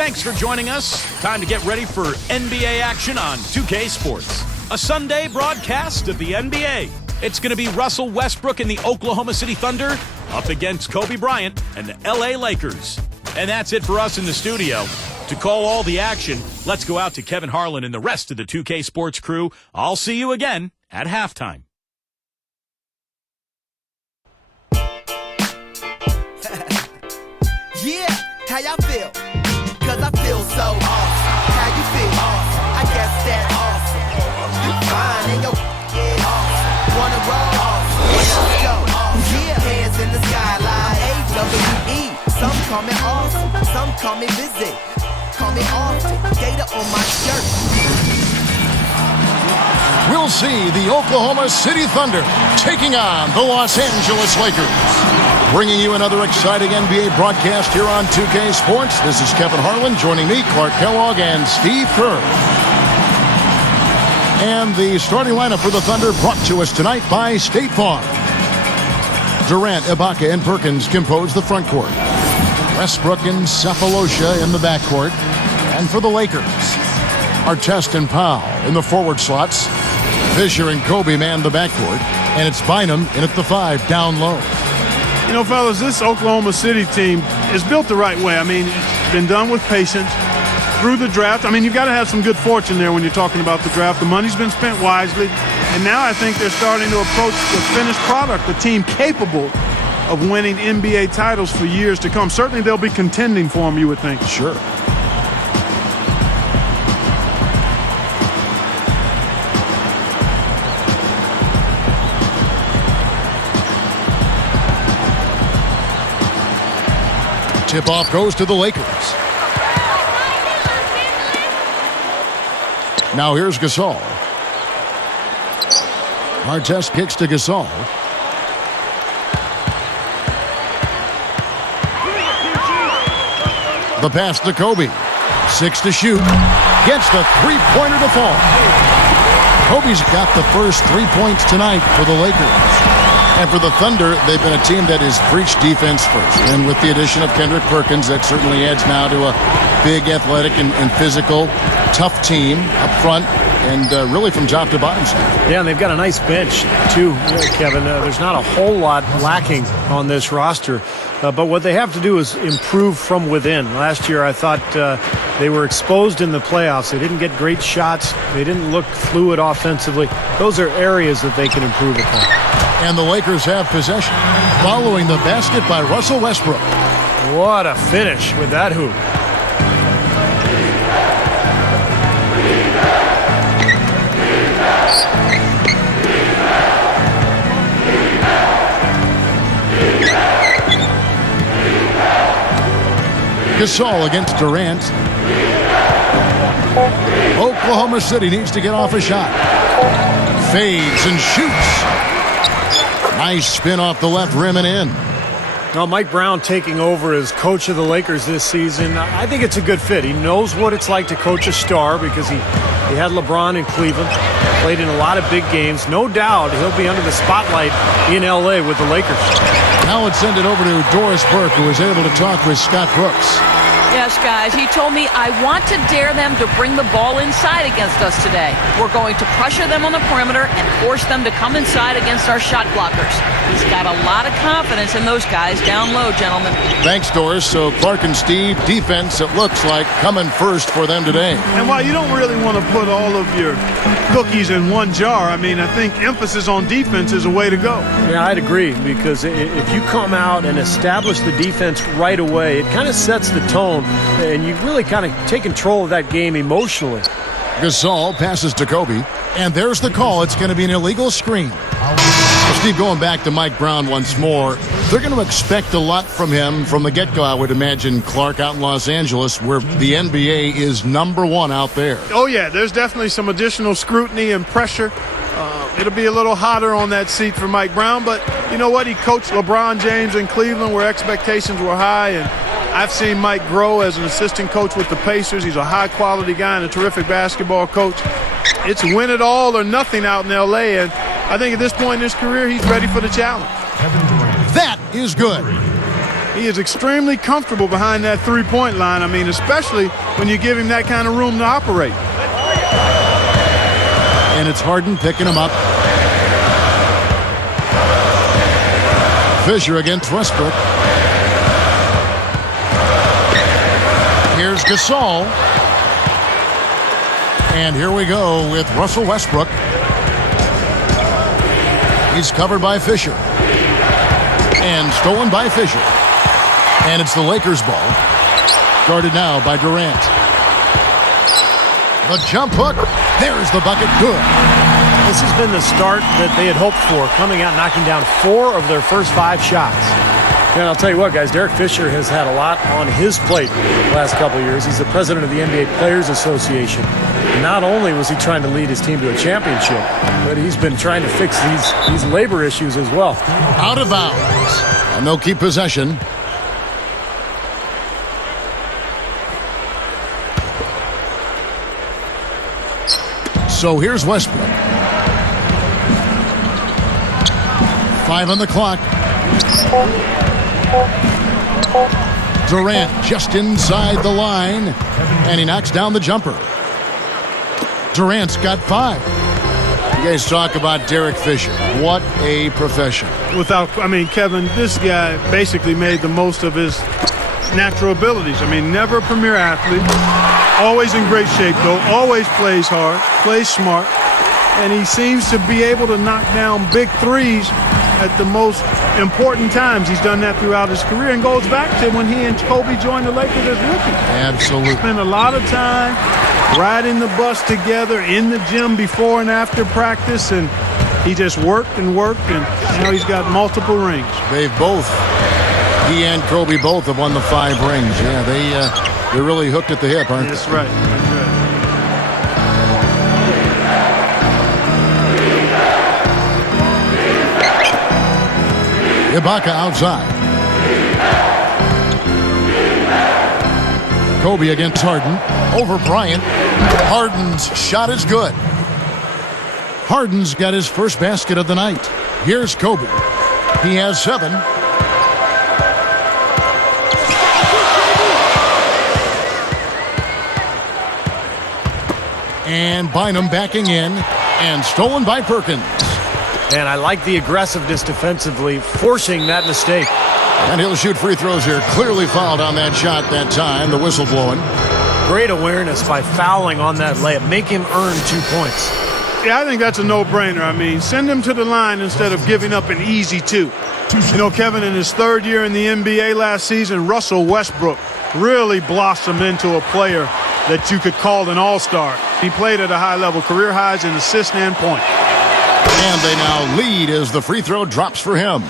Thanks for joining us. Time to get ready for NBA action on 2K Sports. A Sunday broadcast of the NBA. It's going to be Russell Westbrook and the Oklahoma City Thunder up against Kobe Bryant and the LA Lakers. And that's it for us in the studio. To call all the action, let's go out to Kevin Harlan and the rest of the 2K Sports crew. I'll see you again at halftime. Yeah, how y'all feel? Cause I feel so awesome. How you feel? Awesome. I guess that's awesome. You fine and your awesome. Wanna roll? Awesome. Let's go. Yeah, hands in the skyline. AWE. Some call me awesome. Some call me busy. Call me awesome. Gator on my shirt. We'll see the Oklahoma City Thunder taking on the Los Angeles Lakers. Bringing you another exciting NBA broadcast here on 2K Sports. This is Kevin Harlan. Joining me, Clark Kellogg and Steve Kerr. And the starting lineup for the Thunder brought to us tonight by State Farm. Durant, Ibaka, and Perkins compose the front court. Westbrook and Cephalosha in the backcourt. And for the Lakers, Artest and Powell in the forward slots. Fisher and Kobe man the backcourt. And it's Bynum in at the 5 down low. You know, fellas, this Oklahoma City team is built the right way. I mean, it's been done with patience through the draft. I mean, you've got to have some good fortune there when you're talking about the draft. The money's been spent wisely. And now I think they're starting to approach the finished product, the team capable of winning NBA titles for years to come. Certainly they'll be contending for them, you would think. Sure. Tip-off goes to the Lakers. Now here's Gasol. Artest kicks to Gasol. The pass to Kobe. 6 to shoot. Gets the three-pointer to fall. Kobe's got the first 3 points tonight for the Lakers. And for the Thunder, they've been a team that has preached defense first. And with the addition of Kendrick Perkins, that certainly adds now to a big, athletic, and physical, tough team up front and really from top to bottom. Yeah, and they've got a nice bench, too, Kevin. There's not a whole lot lacking on this roster. But what they have to do is improve from within. Last year, I thought they were exposed in the playoffs. They didn't get great shots. They didn't look fluid offensively. Those are areas that they can improve upon. And the Lakers have possession following the basket by Russell Westbrook. What a finish with that hoop. Gasol against Durant. Oklahoma City needs to get off a shot. Fades and shoots. Nice spin off the left rim and in. Now, Mike Brown taking over as coach of the Lakers this season, I think it's a good fit. He knows what it's like to coach a star because he had LeBron in Cleveland, played in a lot of big games. No doubt he'll be under the spotlight in L.A. with the Lakers. Now let's send it over to Doris Burke, who was able to talk with Scott Brooks. Yes, guys, he told me, I want to dare them to bring the ball inside against us today. We're going to pressure them on the perimeter and force them to come inside against our shot blockers. He's got a lot of confidence in those guys down low, gentlemen. Thanks, Doris. So Clark and Steve, defense, it looks like, coming first for them today. And while you don't really want to put all of your cookies in one jar, I mean, I think emphasis on defense is a way to go. Yeah, I'd agree, because if you come out and establish the defense right away, it kind of sets the tone, and you really kind of take control of that game emotionally. Gasol passes to Kobe, and there's the call. It's going to be an illegal screen. Steve, going back to Mike Brown once more, they're going to expect a lot from him from the get-go, I would imagine, Clark, out in Los Angeles, where the NBA is #1 out there. Oh, yeah, there's definitely some additional scrutiny and pressure. It'll be a little hotter on that seat for Mike Brown, but you know what? He coached LeBron James in Cleveland where expectations were high, and I've seen Mike grow as an assistant coach with the Pacers. He's a high-quality guy and a terrific basketball coach. It's win it all or nothing out in L.A., and I think at this point in his career, he's ready for the challenge. That is good. He is extremely comfortable behind that three-point line. I mean, especially when you give him that kind of room to operate. And it's Harden picking him up. Fisher against Westbrook. Here's Gasol. And here we go with Russell Westbrook. He's covered by Fisher. And stolen by Fisher. And it's the Lakers' ball. Guarded now by Durant. The jump hook. There's the bucket. Good. This has been the start that they had hoped for, coming out knocking down 4 of their first 5 shots. And I'll tell you what, guys, Derek Fisher has had a lot on his plate the last couple of years. He's the president of the NBA Players Association. And not only was he trying to lead his team to a championship, but he's been trying to fix these labor issues as well. Out of bounds. And they'll keep possession. So here's Westbrook. 5 on the clock. Durant just inside the line, and he knocks down the jumper. Durant's got 5. You guys talk about Derek Fisher. What a professional. Kevin, this guy basically made the most of his natural abilities. Never a premier athlete. Always in great shape, though. Always plays hard, plays smart. And he seems to be able to knock down big threes at the most important times. He's done that throughout his career and goes back to when he and Kobe joined the Lakers as rookies. Absolutely. Spent a lot of time riding the bus together in the gym before and after practice, and he just worked, and now he's got multiple rings. They've both, he and Kobe both have won the 5 rings. Yeah, they're really hooked at the hip, aren't they? That's right. That's right. Ibaka outside. Kobe against Harden. Over Bryant. Harden's shot is good. Harden's got his first basket of the night. Here's Kobe. He has 7. And Bynum backing in. And stolen by Perkins. And I like the aggressiveness defensively, forcing that mistake. And he'll shoot free throws here. Clearly fouled on that shot that time. The whistle blowing. Great awareness by fouling on that layup. Make him earn 2 points. Yeah, I think that's a no-brainer. Send him to the line instead of giving up an easy 2. Kevin, in his 3rd year in the NBA last season, Russell Westbrook really blossomed into a player that you could call an all-star. He played at a high level, career highs in assists and points. And they now lead as the free throw drops for him.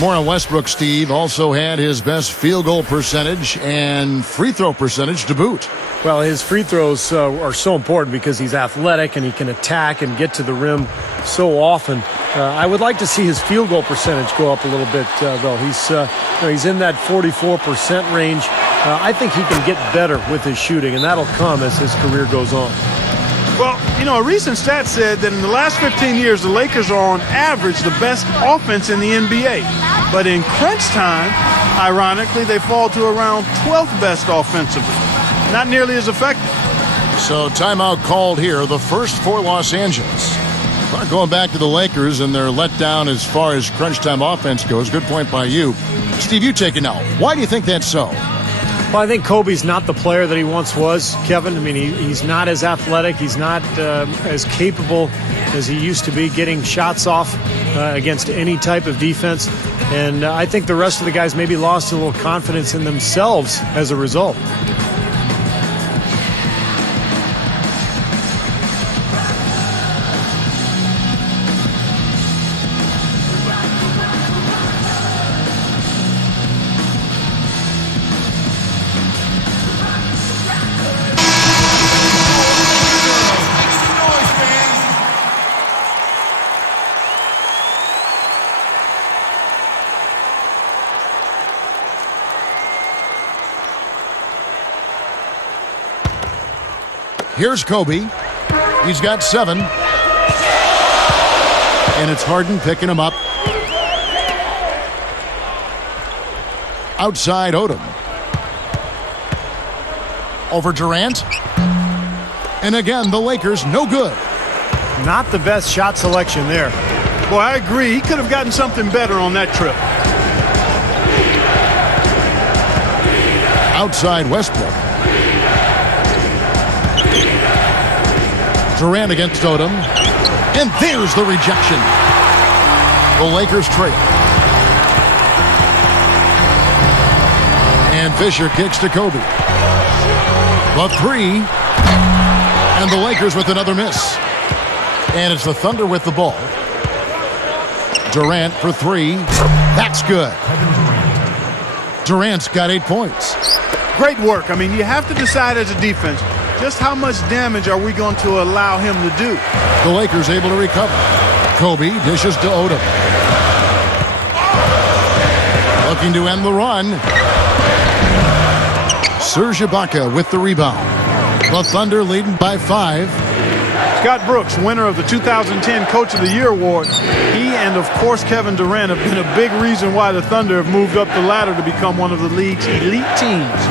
More on Westbrook, Steve. Also had his best field goal percentage and free throw percentage to boot. Well, his free throws are so important because he's athletic and he can attack and get to the rim so often. I would like to see his field goal percentage go up a little bit, though. He's in that 44% range. I think he can get better with his shooting, and that'll come as his career goes on. Well, a recent stat said that in the last 15 years, the Lakers are on average the best offense in the NBA. But in crunch time, ironically, they fall to around 12th best offensively. Not nearly as effective. So timeout called here, the first for Los Angeles. Going back to the Lakers and their letdown as far as crunch time offense goes. Good point by you. Steve, you take it now. Why do you think that's so? Well, I think Kobe's not the player that he once was, Kevin. He's not as athletic. He's not as capable as he used to be getting shots off against any type of defense. And I think the rest of the guys maybe lost a little confidence in themselves as a result. Here's Kobe. He's got 7. And it's Harden picking him up. Outside Odom. Over Durant. And again, the Lakers no good. Not the best shot selection there. Boy, I agree. He could have gotten something better on that trip. Outside Westbrook. Durant against Odom. And there's the rejection. The Lakers trail. And Fisher kicks to Kobe. The three. And the Lakers with another miss. And it's the Thunder with the ball. Durant for three. That's good. Durant's got 8 points. Great work. I mean, you have to decide as a defense, just how much damage are we going to allow him to do? The Lakers able to recover. Kobe dishes to Odom. Looking to end the run. Serge Ibaka with the rebound. The Thunder leading by 5. Scott Brooks, winner of the 2010 Coach of the Year award. He and, of course, Kevin Durant have been a big reason why the Thunder have moved up the ladder to become one of the league's elite teams.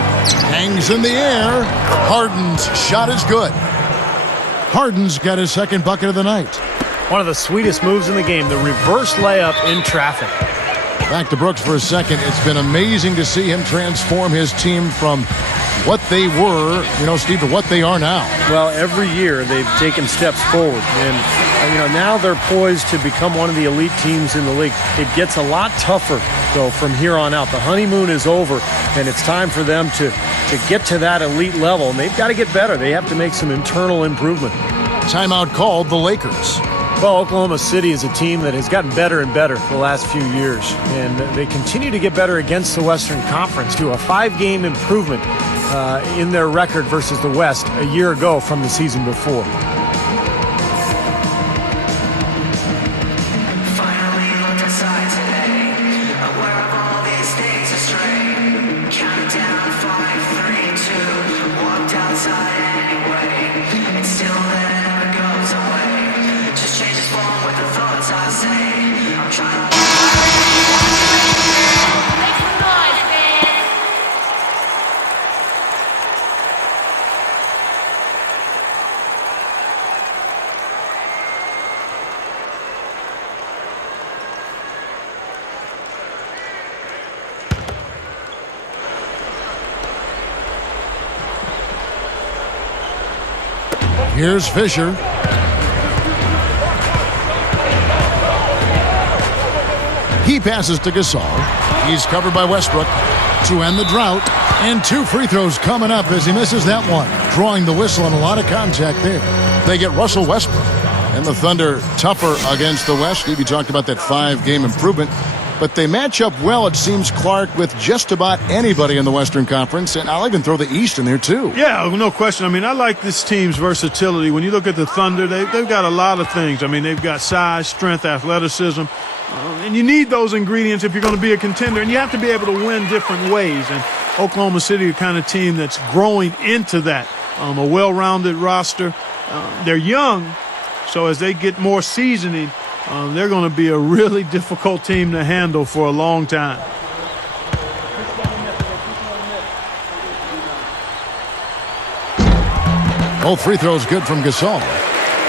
Hangs in the air. Harden's shot is good. Harden's got his second bucket of the night. One of the sweetest moves in the game, the reverse layup in traffic. Back to Brooks for a second. It's been amazing to see him transform his team from what they were, Steve, to what they are now. Well, every year they've taken steps forward. And, now they're poised to become one of the elite teams in the league. It gets a lot tougher, though, from here on out. The honeymoon is over, and it's time for them to get to that elite level. And they've got to get better. They have to make some internal improvement. Timeout called the Lakers. Well, Oklahoma City is a team that has gotten better and better for the last few years. And they continue to get better against the Western Conference, too. A 5-game improvement in their record versus the West a year ago from the season before. Here's Fisher. He passes to Gasol. He's covered by Westbrook to end the drought. And 2 free throws coming up as he misses that one. Drawing the whistle and a lot of contact there. They get Russell Westbrook. And the Thunder tougher against the West. Stevie talked about that 5-game improvement. But they match up well, it seems, Clark, with just about anybody in the Western Conference. And I'll even throw the East in there, too. Yeah, no question. I mean, I like this team's versatility. When you look at the Thunder, they've got a lot of things. I mean, they've got size, strength, athleticism. And you need those ingredients if you're going to be a contender. And you have to be able to win different ways. And Oklahoma City, the kind of team that's growing into that. A well-rounded roster. They're young, so as they get more seasoning, they're going to be a really difficult team to handle for a long time. Both free throws good from Gasol.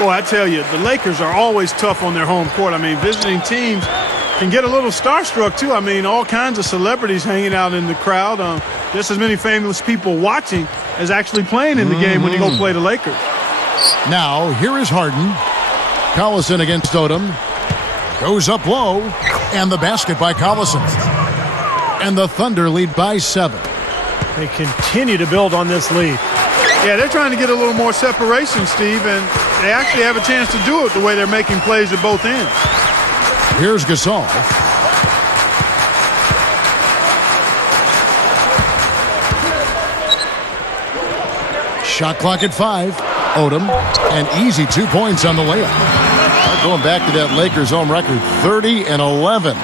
Boy, I tell you, the Lakers are always tough on their home court. I mean, visiting teams can get a little starstruck, too. I mean, all kinds of celebrities hanging out in the crowd. Just as many famous people watching as actually playing in the game when you go play the Lakers. Now, here is Harden. Collison against Odom. Goes up low. And the basket by Collison. And the Thunder lead by 7. They continue to build on this lead. Yeah, they're trying to get a little more separation, Steve, and they actually have a chance to do it the way they're making plays at both ends. Here's Gasol. Shot clock at 5. Odom, an easy 2 points on the layup. Going back to that Lakers home record, 30-11.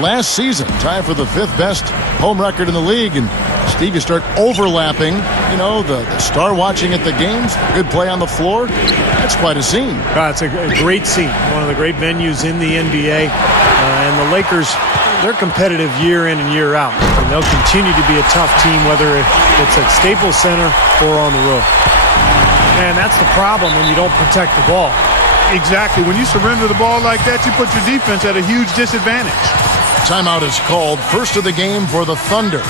Last season, tied for the 5th best home record in the league, and Steve, you start overlapping, the star watching at the games, good play on the floor. That's quite a scene. It's a great scene. One of the great venues in the NBA. And the Lakers, they're competitive year in and year out. And they'll continue to be a tough team, whether it's at Staples Center or on the road. And that's the problem when you don't protect the ball. Exactly. When you surrender the ball like that, you put your defense at a huge disadvantage. Timeout is called. First of the game for the Thunder.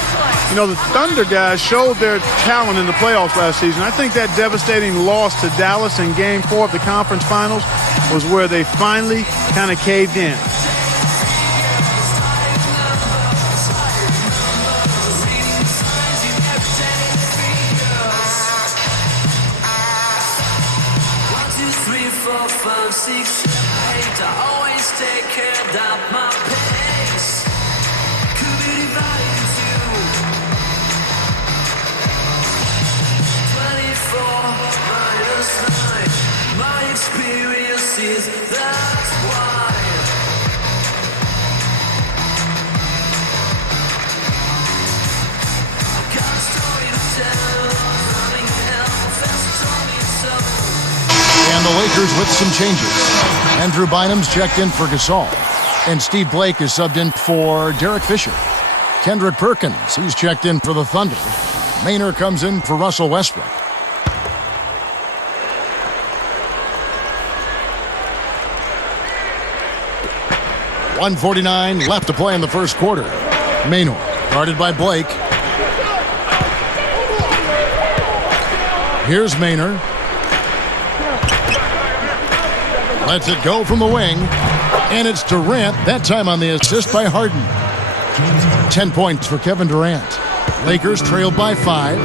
The Thunder guys showed their talent in the playoffs last season. I think that devastating loss to Dallas in Game 4 of the conference finals was where they finally kind of caved in. And the Lakers with some changes. Andrew Bynum's checked in for Gasol. And Steve Blake is subbed in for Derek Fisher. Kendrick Perkins, he's checked in for the Thunder. Maynard comes in for Russell Westbrook. .149 left to play in the first quarter. Maynard, guarded by Blake. Here's Maynard. Lets it go from the wing. And it's Durant, that time on the assist by Harden. 10 points for Kevin Durant. Lakers trailed by 5.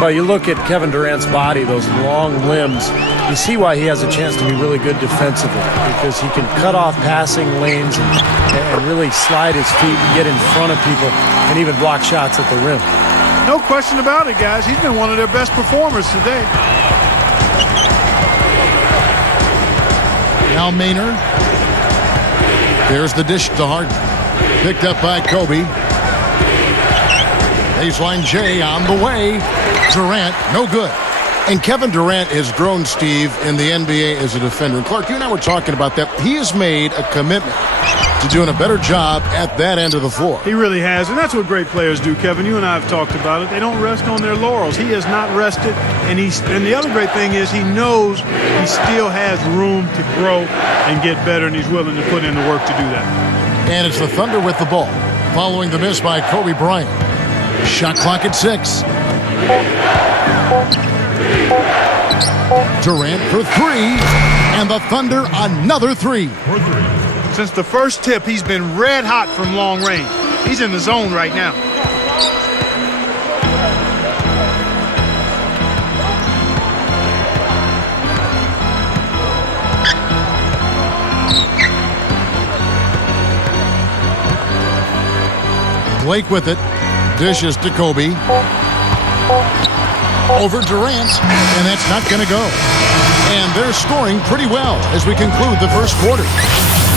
Well, you look at Kevin Durant's body, those long limbs, you see why he has a chance to be really good defensively, because he can cut off passing lanes and really slide his feet and get in front of people and even block shots at the rim. No question about it, guys. He's been one of their best performers today. Now Maynard. There's the dish to Harden. Picked up by Kobe. Baseline J on the way. Durant, no good. And Kevin Durant has grown, Steve, in the NBA as a defender. And Clark, you and I were talking about that. He has made a commitment to doing a better job at that end of the floor. He really has, and that's what great players do, Kevin. You and I have talked about it. They don't rest on their laurels. He has not rested, and the other great thing is he knows he still has room to grow and get better, and he's willing to put in the work to do that. And it's the Thunder with the ball, following the miss by Kobe Bryant. Shot clock at 6. Durant for 3, and the Thunder another 3. Since the first tip, he's been red hot from long range. He's in the zone right now. Blake with it. Dishes to Kobe. Over Durant, and that's not going to go. And they're scoring pretty well as we conclude the first quarter.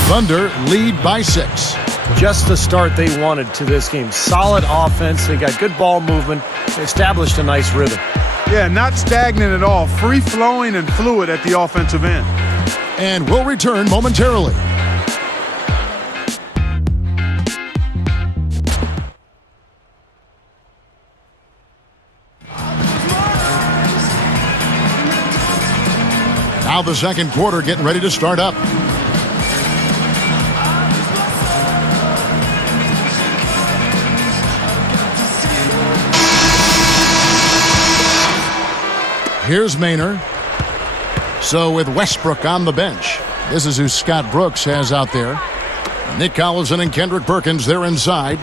Thunder lead by 6. Just the start they wanted to this game. Solid offense. They got good ball movement. They established a nice rhythm. Yeah, not stagnant at all. Free-flowing and fluid at the offensive end. And we'll return momentarily. Now the second quarter getting ready to start up. Here's Maynard. So with Westbrook on the bench, this is who Scott Brooks has out there. Nick Collison and Kendrick Perkins, they're inside.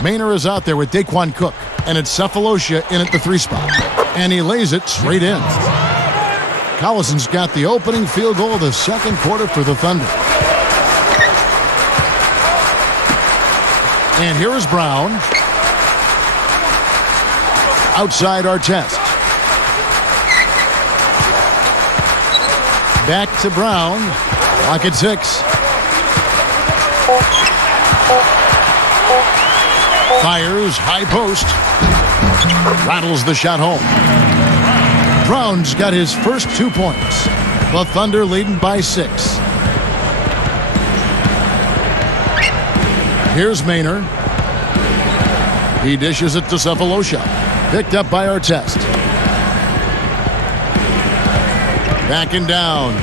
Maynard is out there with Daquan Cook, and it's Cephalosha in at the 3 spot. And he lays it straight in. Collison's got the opening field goal of the second quarter for the Thunder. And here is Brown. Outside Artest. Back to Brown. Clock at 6. Fires high post. Rattles the shot home. Brown's got his first 2 points. The Thunder leading by 6. Here's Maynor. He dishes it to Cephalosha. Picked up by Artest. Backing down.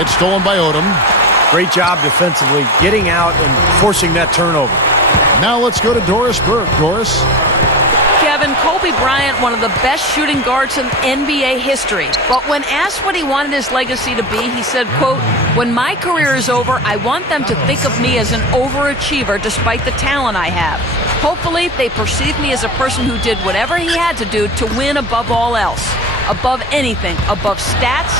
It's stolen by Odom. Great job defensively, getting out and forcing that turnover. Now let's go to Doris Burke. Doris. Kevin, Kobe Bryant, one of the best shooting guards in NBA history. But when asked what he wanted his legacy to be, he said, quote, "When my career is over, I want them to think of me as an overachiever despite the talent I have. Hopefully, they perceive me as a person who did whatever he had to do to win above all else. Above anything, above stats.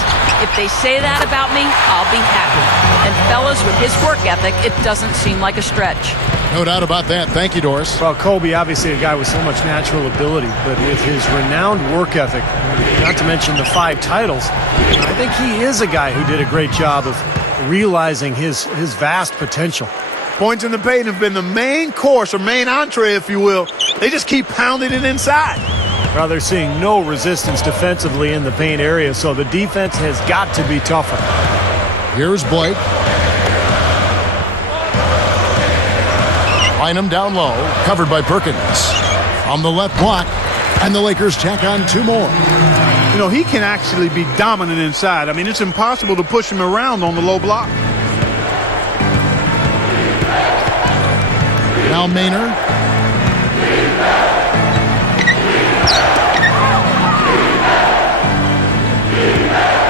If they say that about me, I'll be happy." And fellas, with his work ethic, it doesn't seem like a stretch. No doubt about that. Thank you, Doris. Well, Kobe, obviously a guy with so much natural ability, but with his renowned work ethic, not to mention the 5 titles, I think he is a guy who did a great job of realizing his vast potential. Points in the paint have been the main course, or main entree, if you will. They just keep pounding it inside. Well, they're seeing no resistance defensively in the paint area, so the defense has got to be tougher. Here's Blake. Line him down low, covered by Perkins. On the left block, and the Lakers tack on 2 more. You know, he can actually be dominant inside. I mean, it's impossible to push him around on the low block. Now Maynor.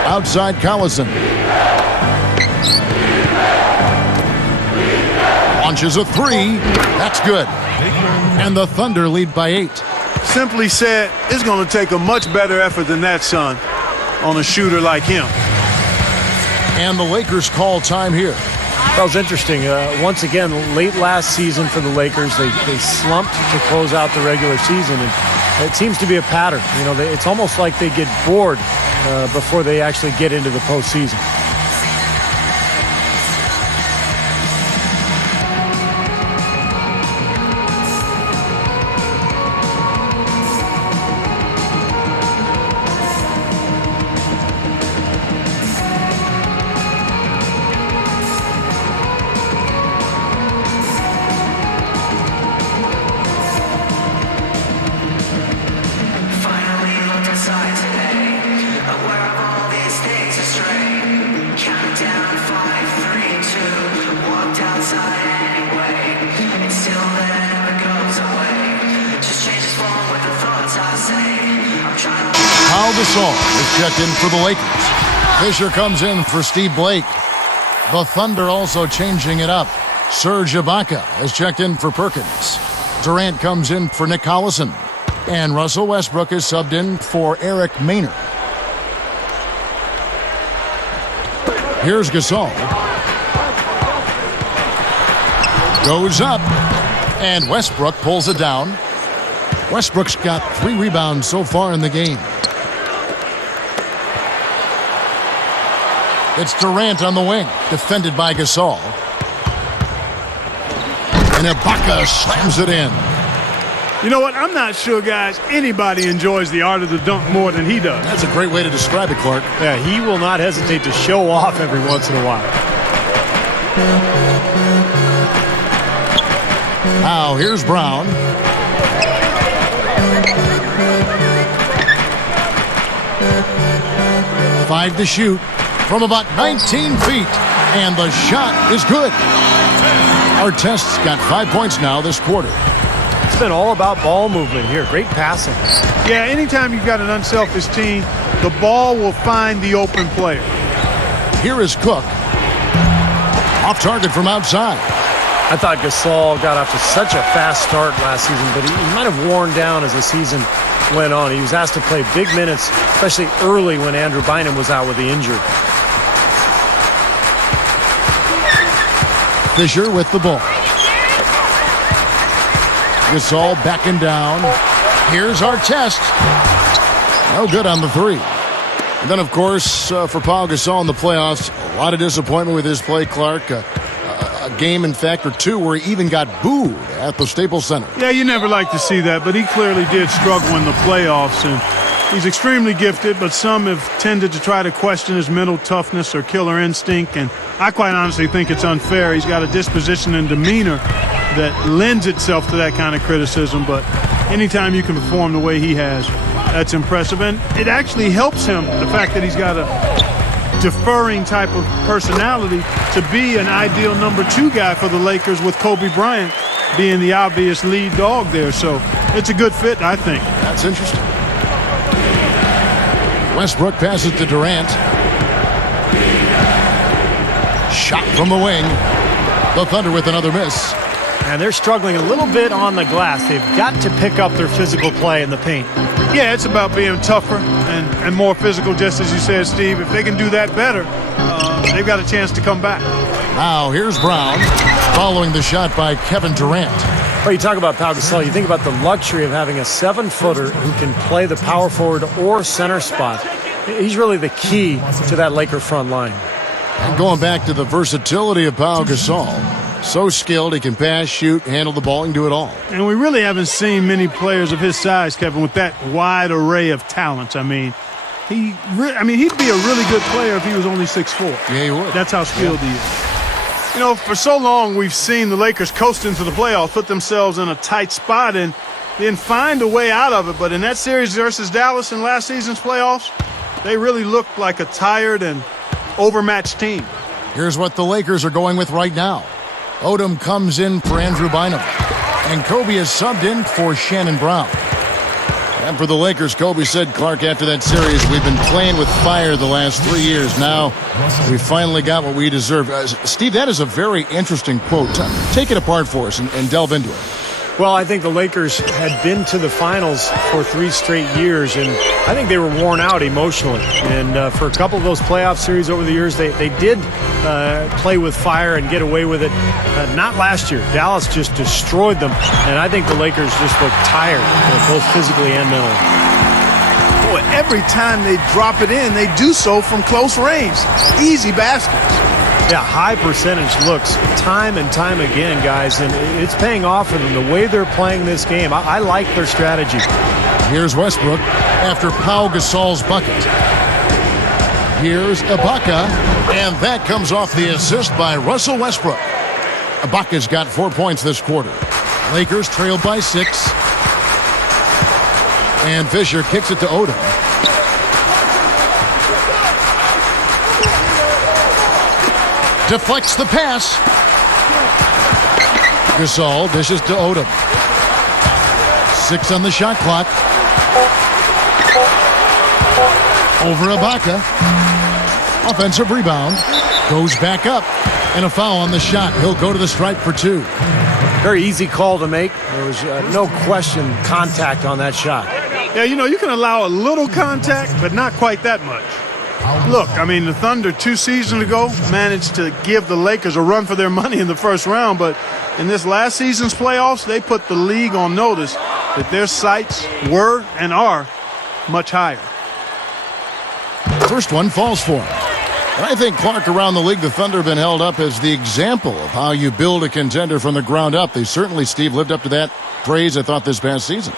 Outside Collison. Launches a 3. That's good. And the Thunder lead by 8. Simply said, it's going to take a much better effort than that, son, on a shooter like him. And the Lakers call time here. That was interesting. Once again, late last season for the Lakers, they slumped to close out the regular season, and it seems to be a pattern. You know, it's almost like they get bored before they actually get into the postseason. Is checked in for the Lakers. Fisher comes in for Steve Blake. The Thunder also changing it up. Serge Ibaka has checked in for Perkins. Durant comes in for Nick Collison. And Russell Westbrook is subbed in for Eric Maynor. Here's Gasol. Goes up. And Westbrook pulls it down. Westbrook's got 3 rebounds so far in the game. It's Durant on the wing, defended by Gasol. And Ibaka slams it in. You know what? I'm not sure, guys, anybody enjoys the art of the dunk more than he does. That's a great way to describe it, Clark. Yeah, he will not hesitate to show off every once in a while. Now, here's Brown. Five to shoot from about 19 feet. And the shot is good. Artest's got 5 points now this quarter. It's been all about ball movement here. Great passing. Yeah, anytime you've got an unselfish team, the ball will find the open player. Here is Cook. Off target from outside. I thought Gasol got off to such a fast start last season, but he might have worn down as the season went on. He was asked to play big minutes, especially early when Andrew Bynum was out with the injury. Fisher with the ball. Gasol backing down. Here's Artest. No good on the three. And then, of course, for Paul Gasol in the playoffs, a lot of disappointment with his play, Clark. A a game, in fact, or two where he even got booed at the Staples Center. Yeah, you never like to see that, but he clearly did struggle in the playoffs, and he's extremely gifted, but some have tended to try to question his mental toughness or killer instinct, and I quite honestly think it's unfair. He's got a disposition and demeanor that lends itself to that kind of criticism, but anytime you can perform the way he has, that's impressive, and it actually helps him, the fact that he's got a deferring type of personality, to be an ideal number 2 guy for the Lakers, with Kobe Bryant being the obvious lead dog there. So it's a good fit, I think. That's interesting. Westbrook passes to Durant. Shot from the wing. The Thunder with another miss. And they're struggling a little bit on the glass. They've got to pick up their physical play in the paint. Yeah, it's about being tougher and more physical, just as you said, Steve. If they can do that better, they've got a chance to come back. Now here's Brown following the shot by Kevin Durant. Well, you talk about Pau Gasol. You think about the luxury of having a 7-footer who can play the power forward or center spot. He's really the key to that Laker front line. And going back to the versatility of Pau Gasol. So skilled, he can pass, shoot, handle the ball, and do it all. And we really haven't seen many players of his size, Kevin, with that wide array of talents. I mean, he'd be a really good player if he was only 6'4". Yeah, he would. That's how skilled he is. You know, for so long we've seen the Lakers coast into the playoffs, put themselves in a tight spot, and then find a way out of it. But in that series versus Dallas in last season's playoffs, they really looked like a tired and overmatched team. Here's what the Lakers are going with right now. Odom comes in for Andrew Bynum, and Kobe is subbed in for Shannon Brown. And for the Lakers, Kobe said, Clark, after that series, we've been playing with fire the last 3 years. Now we finally got what we deserve. Steve, that is a very interesting quote. Take it apart for us and delve into it. Well, I think the Lakers had been to the finals for 3 straight years, and I think they were worn out emotionally. And for a couple of those playoff series over the years, they did play with fire and get away with it. Not last year. Dallas just destroyed them, and I think the Lakers just look tired, both physically and mentally. Boy, every time they drop it in, they do so from close range. Easy baskets. Yeah, high percentage looks time and time again, guys, and it's paying off for them the way they're playing this game. I like their strategy. Here's Westbrook after Pau Gasol's bucket. Here's Ibaka, and that comes off the assist by Russell Westbrook. Ibaka's got 4 points this quarter. Lakers trailed by 6. And Fisher kicks it to Odom. Deflects the pass. Gasol dishes to Odom. 6 on the shot clock. Over Ibaka. Offensive rebound. Goes back up. And a foul on the shot. He'll go to the stripe for 2. Very easy call to make. There was no question contact on that shot. Yeah, you know, you can allow a little contact, but not quite that much. Look, I mean, the Thunder 2 seasons ago managed to give the Lakers a run for their money in the first round, but in this last season's playoffs, they put the league on notice that their sights were and are much higher. First one falls for him. And I think, Clark, around the league, the Thunder have been held up as the example of how you build a contender from the ground up. They certainly, Steve, lived up to that praise, I thought, this past season.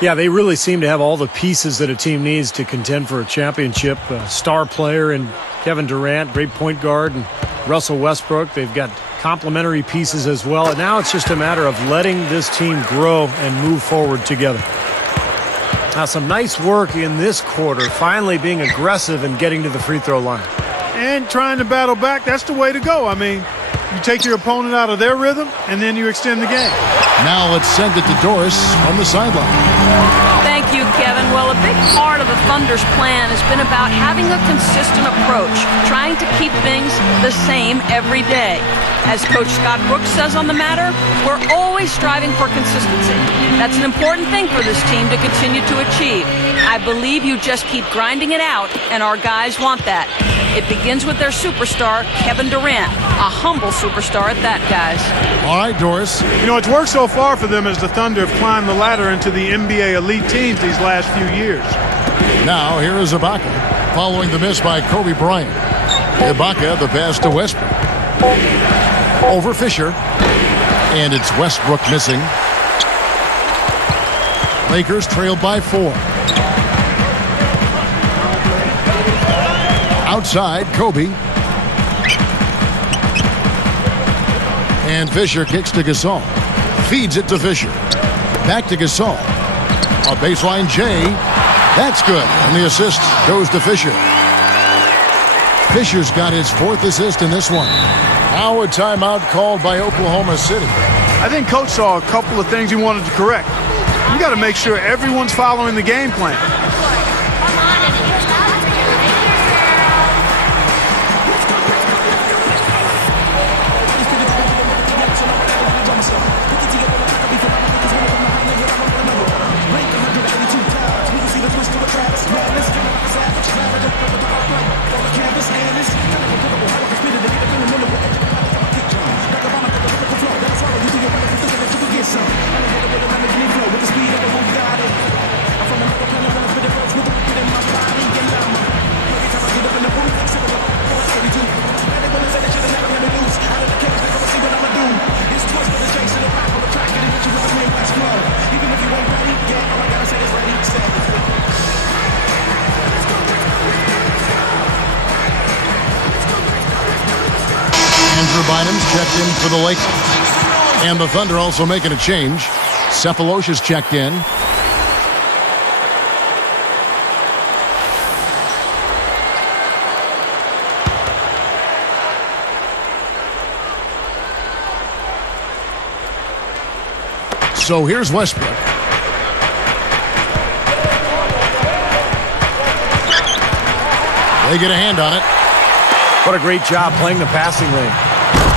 Yeah, they really seem to have all the pieces that a team needs to contend for a championship. A star player in Kevin Durant, great point guard, and Russell Westbrook. They've got complementary pieces as well. And now it's just a matter of letting this team grow and move forward together. Now, some nice work in this quarter, finally being aggressive and getting to the free throw line. And trying to battle back, that's the way to go. I mean, you take your opponent out of their rhythm, and then you extend the game. Now let's send it to Doris on the sideline. Thank you, Kevin. Well, a big part of the Thunder's plan has been about having a consistent approach, trying to keep things the same every day. As Coach Scott Brooks says on the matter, we're always striving for consistency. That's an important thing for this team to continue to achieve. I believe you just keep grinding it out, and our guys want that. It begins with their superstar, Kevin Durant, a humble superstar at that, guys. All right, Doris. You know, it's worked so far for them as the Thunder have climbed the ladder into the NBA elite teams these last few years. Now, here is Ibaka, following the miss by Kobe Bryant. Ibaka, the pass to Westbrook. Over Fisher. And it's Westbrook missing. Lakers trailed by 4. Outside, Kobe. And Fisher kicks to Gasol. Feeds it to Fisher. Back to Gasol. A baseline J. That's good. And the assist goes to Fisher. Fisher's got his 4th assist in this one. Now a timeout called by Oklahoma City. I think Coach saw a couple of things he wanted to correct. You got to make sure everyone's following the game plan. Checked in for the Lakers. And the Thunder also making a change. Cephalosha's checked in. So here's Westbrook. They get a hand on it. What a great job playing the passing lane.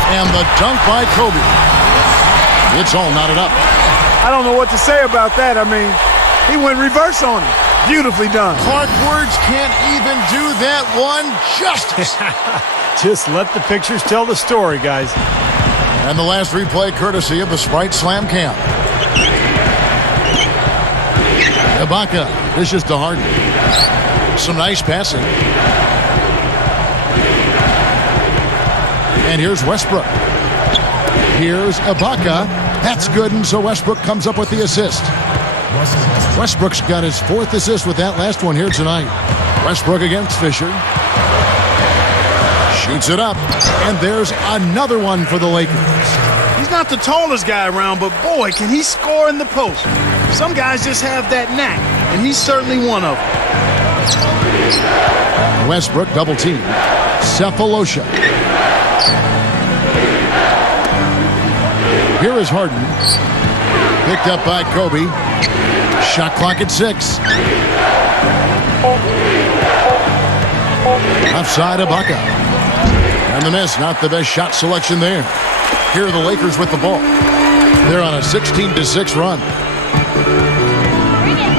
And the dunk by Kobe. It's all knotted up. I don't know what to say about that. I mean, he went reverse on him. Beautifully done. Clark, words can't even do that one justice. Just let the pictures tell the story, guys. And the last replay courtesy of the Sprite Slam Cam. Ibaka dishes to Harden. Some nice passing. And here's Westbrook. Here's Ibaka. That's good, and so Westbrook comes up with the assist. Westbrook's got his 4th assist with that last one here tonight. Westbrook against Fisher. Shoots it up, and there's another one for the Lakers. He's not the tallest guy around, but boy, can he score in the post. Some guys just have that knack, and he's certainly one of them. Westbrook double team. Cephalosha. Here is Harden. Picked up by Kobe. Shot clock at 6. Offside Ibaka. And the miss, not the best shot selection there. Here are the Lakers with the ball. They're on a 16-6 run.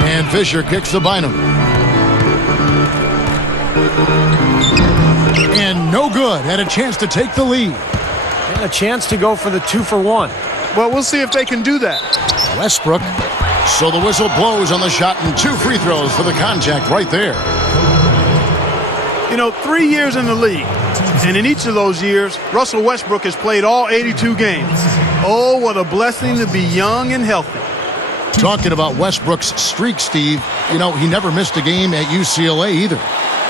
And Fisher kicks the Bynum. And no good. Had a chance to take the lead. And a chance to go for the 2-for-1. Well, we'll see if they can do that. Westbrook. So the whistle blows on the shot and 2 free throws for the contact right there. You know, 3 years in the league, and in each of those years, Russell Westbrook has played all 82 games. Oh, what a blessing to be young and healthy. Talking about Westbrook's streak, Steve, you know, he never missed a game at UCLA either.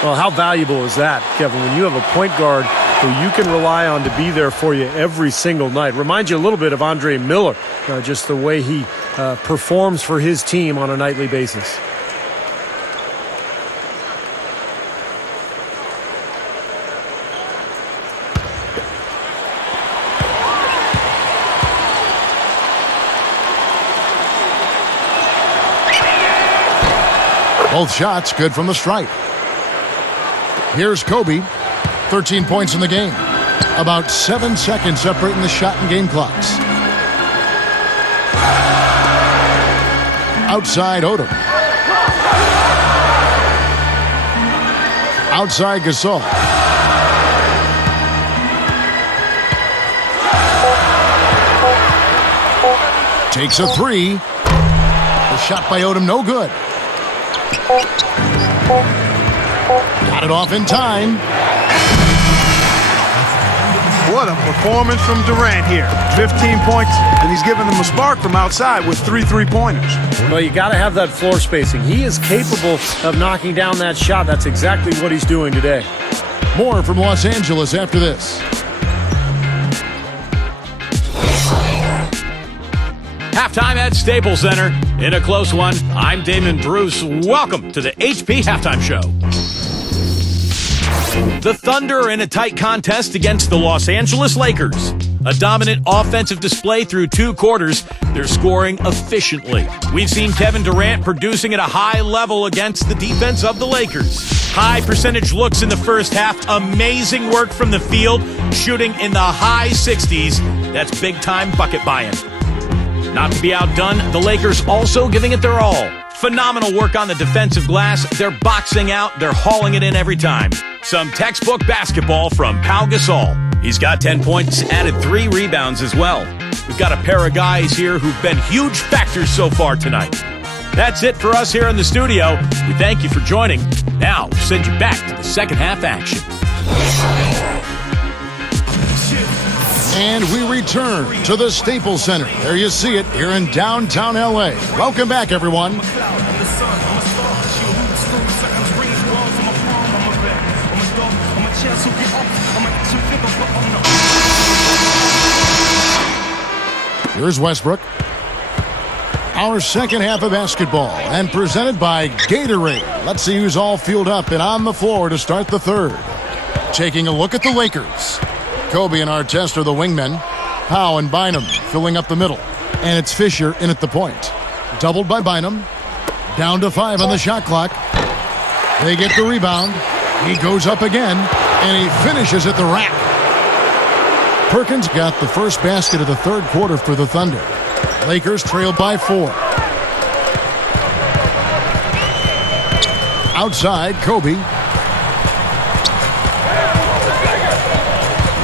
Well, how valuable is that, Kevin, when you have a point guard who you can rely on to be there for you every single night? Reminds you a little bit of Andre Miller, just the way he performs for his team on a nightly basis. Both shots good from the stripe. Here's Kobe. 13 points in the game. About 7 seconds separating the shot and game clocks. Outside Odom. Outside Gasol. Takes a 3. The shot by Odom, no good. Got it off in time. What a performance from Durant here. 15 points, and he's giving them a spark from outside with 3 3-pointers. Well, you got to have that floor spacing. He is capable of knocking down that shot. That's exactly what he's doing today. More from Los Angeles after this. Halftime at Staples Center. In a close one, I'm Damon Bruce. Welcome to the HP Halftime Show. The Thunder are in a tight contest against the Los Angeles Lakers. A dominant offensive display through 2 quarters. They're scoring efficiently. We've seen Kevin Durant producing at a high level against the defense of the Lakers. High percentage looks in the first half. Amazing work from the field, shooting in the high 60s. That's big-time bucket buying. Not to be outdone, the Lakers also giving it their all. Phenomenal work on the defensive glass. They're boxing out. They're hauling it in every time. Some textbook basketball from Pau Gasol. He's got 10 points, added 3 rebounds as well. We've got a pair of guys here who've been huge factors so far tonight. That's it for us here in the studio. We thank you for joining. Now, we'll send you back to the second half action. And we return to the Staples Center. There you see it here in downtown LA. Welcome back, everyone. Here's Westbrook. Our second half of basketball, and presented by Gatorade. Let's see who's all fueled up and on the floor to start the third. Taking a look at the Lakers. Kobe and Artest are the wingmen. Powell and Bynum filling up the middle. And it's Fisher in at the point. Doubled by Bynum. Down to 5 on the shot clock. They get the rebound. He goes up again, and he finishes at the rack. Perkins got the first basket of the third quarter for the Thunder. Lakers trailed by 4. Outside, Kobe.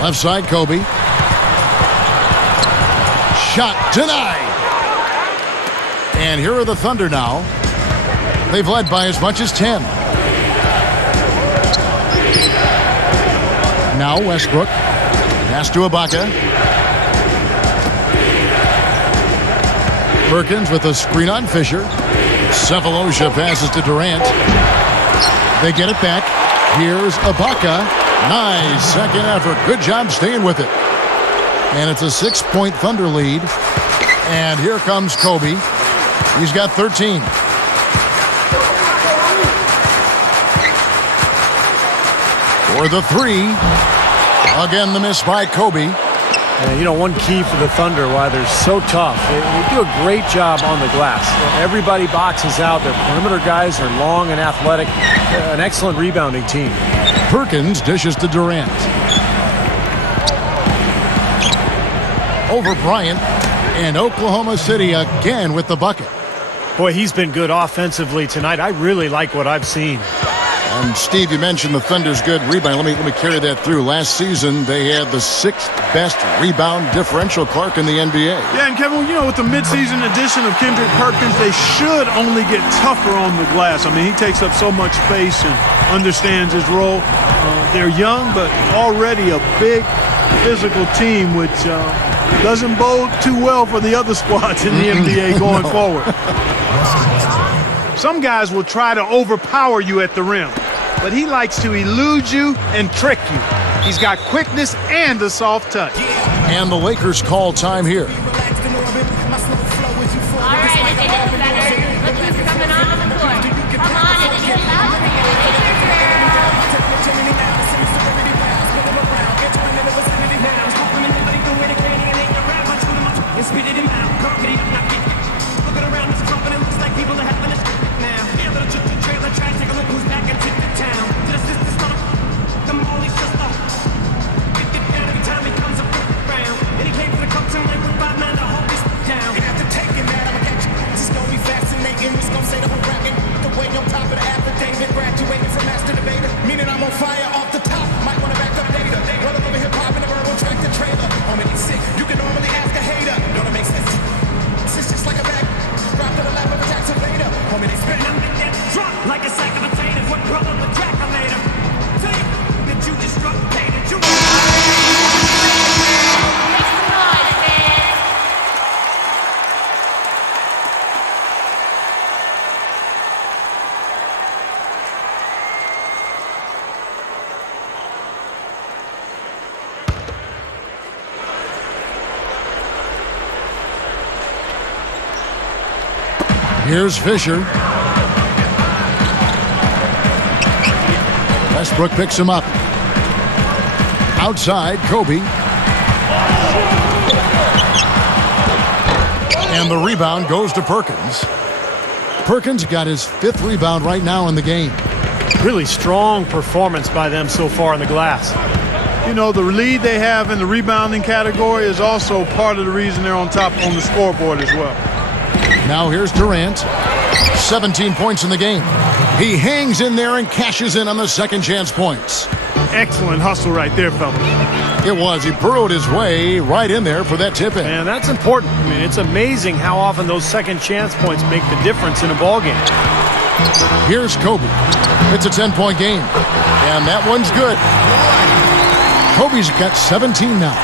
Left side, Kobe. Shot denied. And here are the Thunder now. They've led by as much as 10. Now Westbrook. Pass to Ibaka. Perkins with a screen on Fisher. Cephalosha passes to Durant. They get it back. Here's Ibaka. Nice second effort. Good job staying with it. And it's a 6-point Thunder lead. And here comes Kobe. He's got 13. For the 3. Again, the miss by Kobe. And, you know, one key for the Thunder, why they're so tough, they do a great job on the glass. Everybody boxes out. Their perimeter guys are long and athletic. An excellent rebounding team. Perkins dishes to Durant. Over Bryant. And Oklahoma City again with the bucket. Boy, he's been good offensively tonight. I really like what I've seen. And Steve, you mentioned the Thunder's good rebound. Let me carry that through. Last season, they had the 6th best rebound differential, Clark, in the NBA. Yeah, and Kevin, you know, with the midseason addition of Kendrick Perkins, they should only get tougher on the glass. I mean, he takes up so much space and understands his role. They're young, but already a big physical team, which doesn't bode too well for the other squads in the NBA going forward. Some guys will try to overpower you at the rim, but he likes to elude you and trick you. He's got quickness and a soft touch. And the Lakers call time here. All right, look who's coming on the floor. Come on, and it's loud for you. Any claim for the Cubs and like 5 9 Here's Fisher. Westbrook picks him up. Outside, Kobe. And the rebound goes to Perkins. Perkins got his 5th rebound right now in the game. Really strong performance by them so far in the glass. You know, the lead they have in the rebounding category is also part of the reason they're on top on the scoreboard as well. Now here's Durant. 17 points in the game. He hangs in there and cashes in on the second chance points. Excellent hustle right there, fellas. It was. He burrowed his way right in there for that tip-in. And that's important. I mean, it's amazing how often those second chance points make the difference in a ball game. Here's Kobe. It's a 10-point game. And that one's good. Kobe's got 17 now.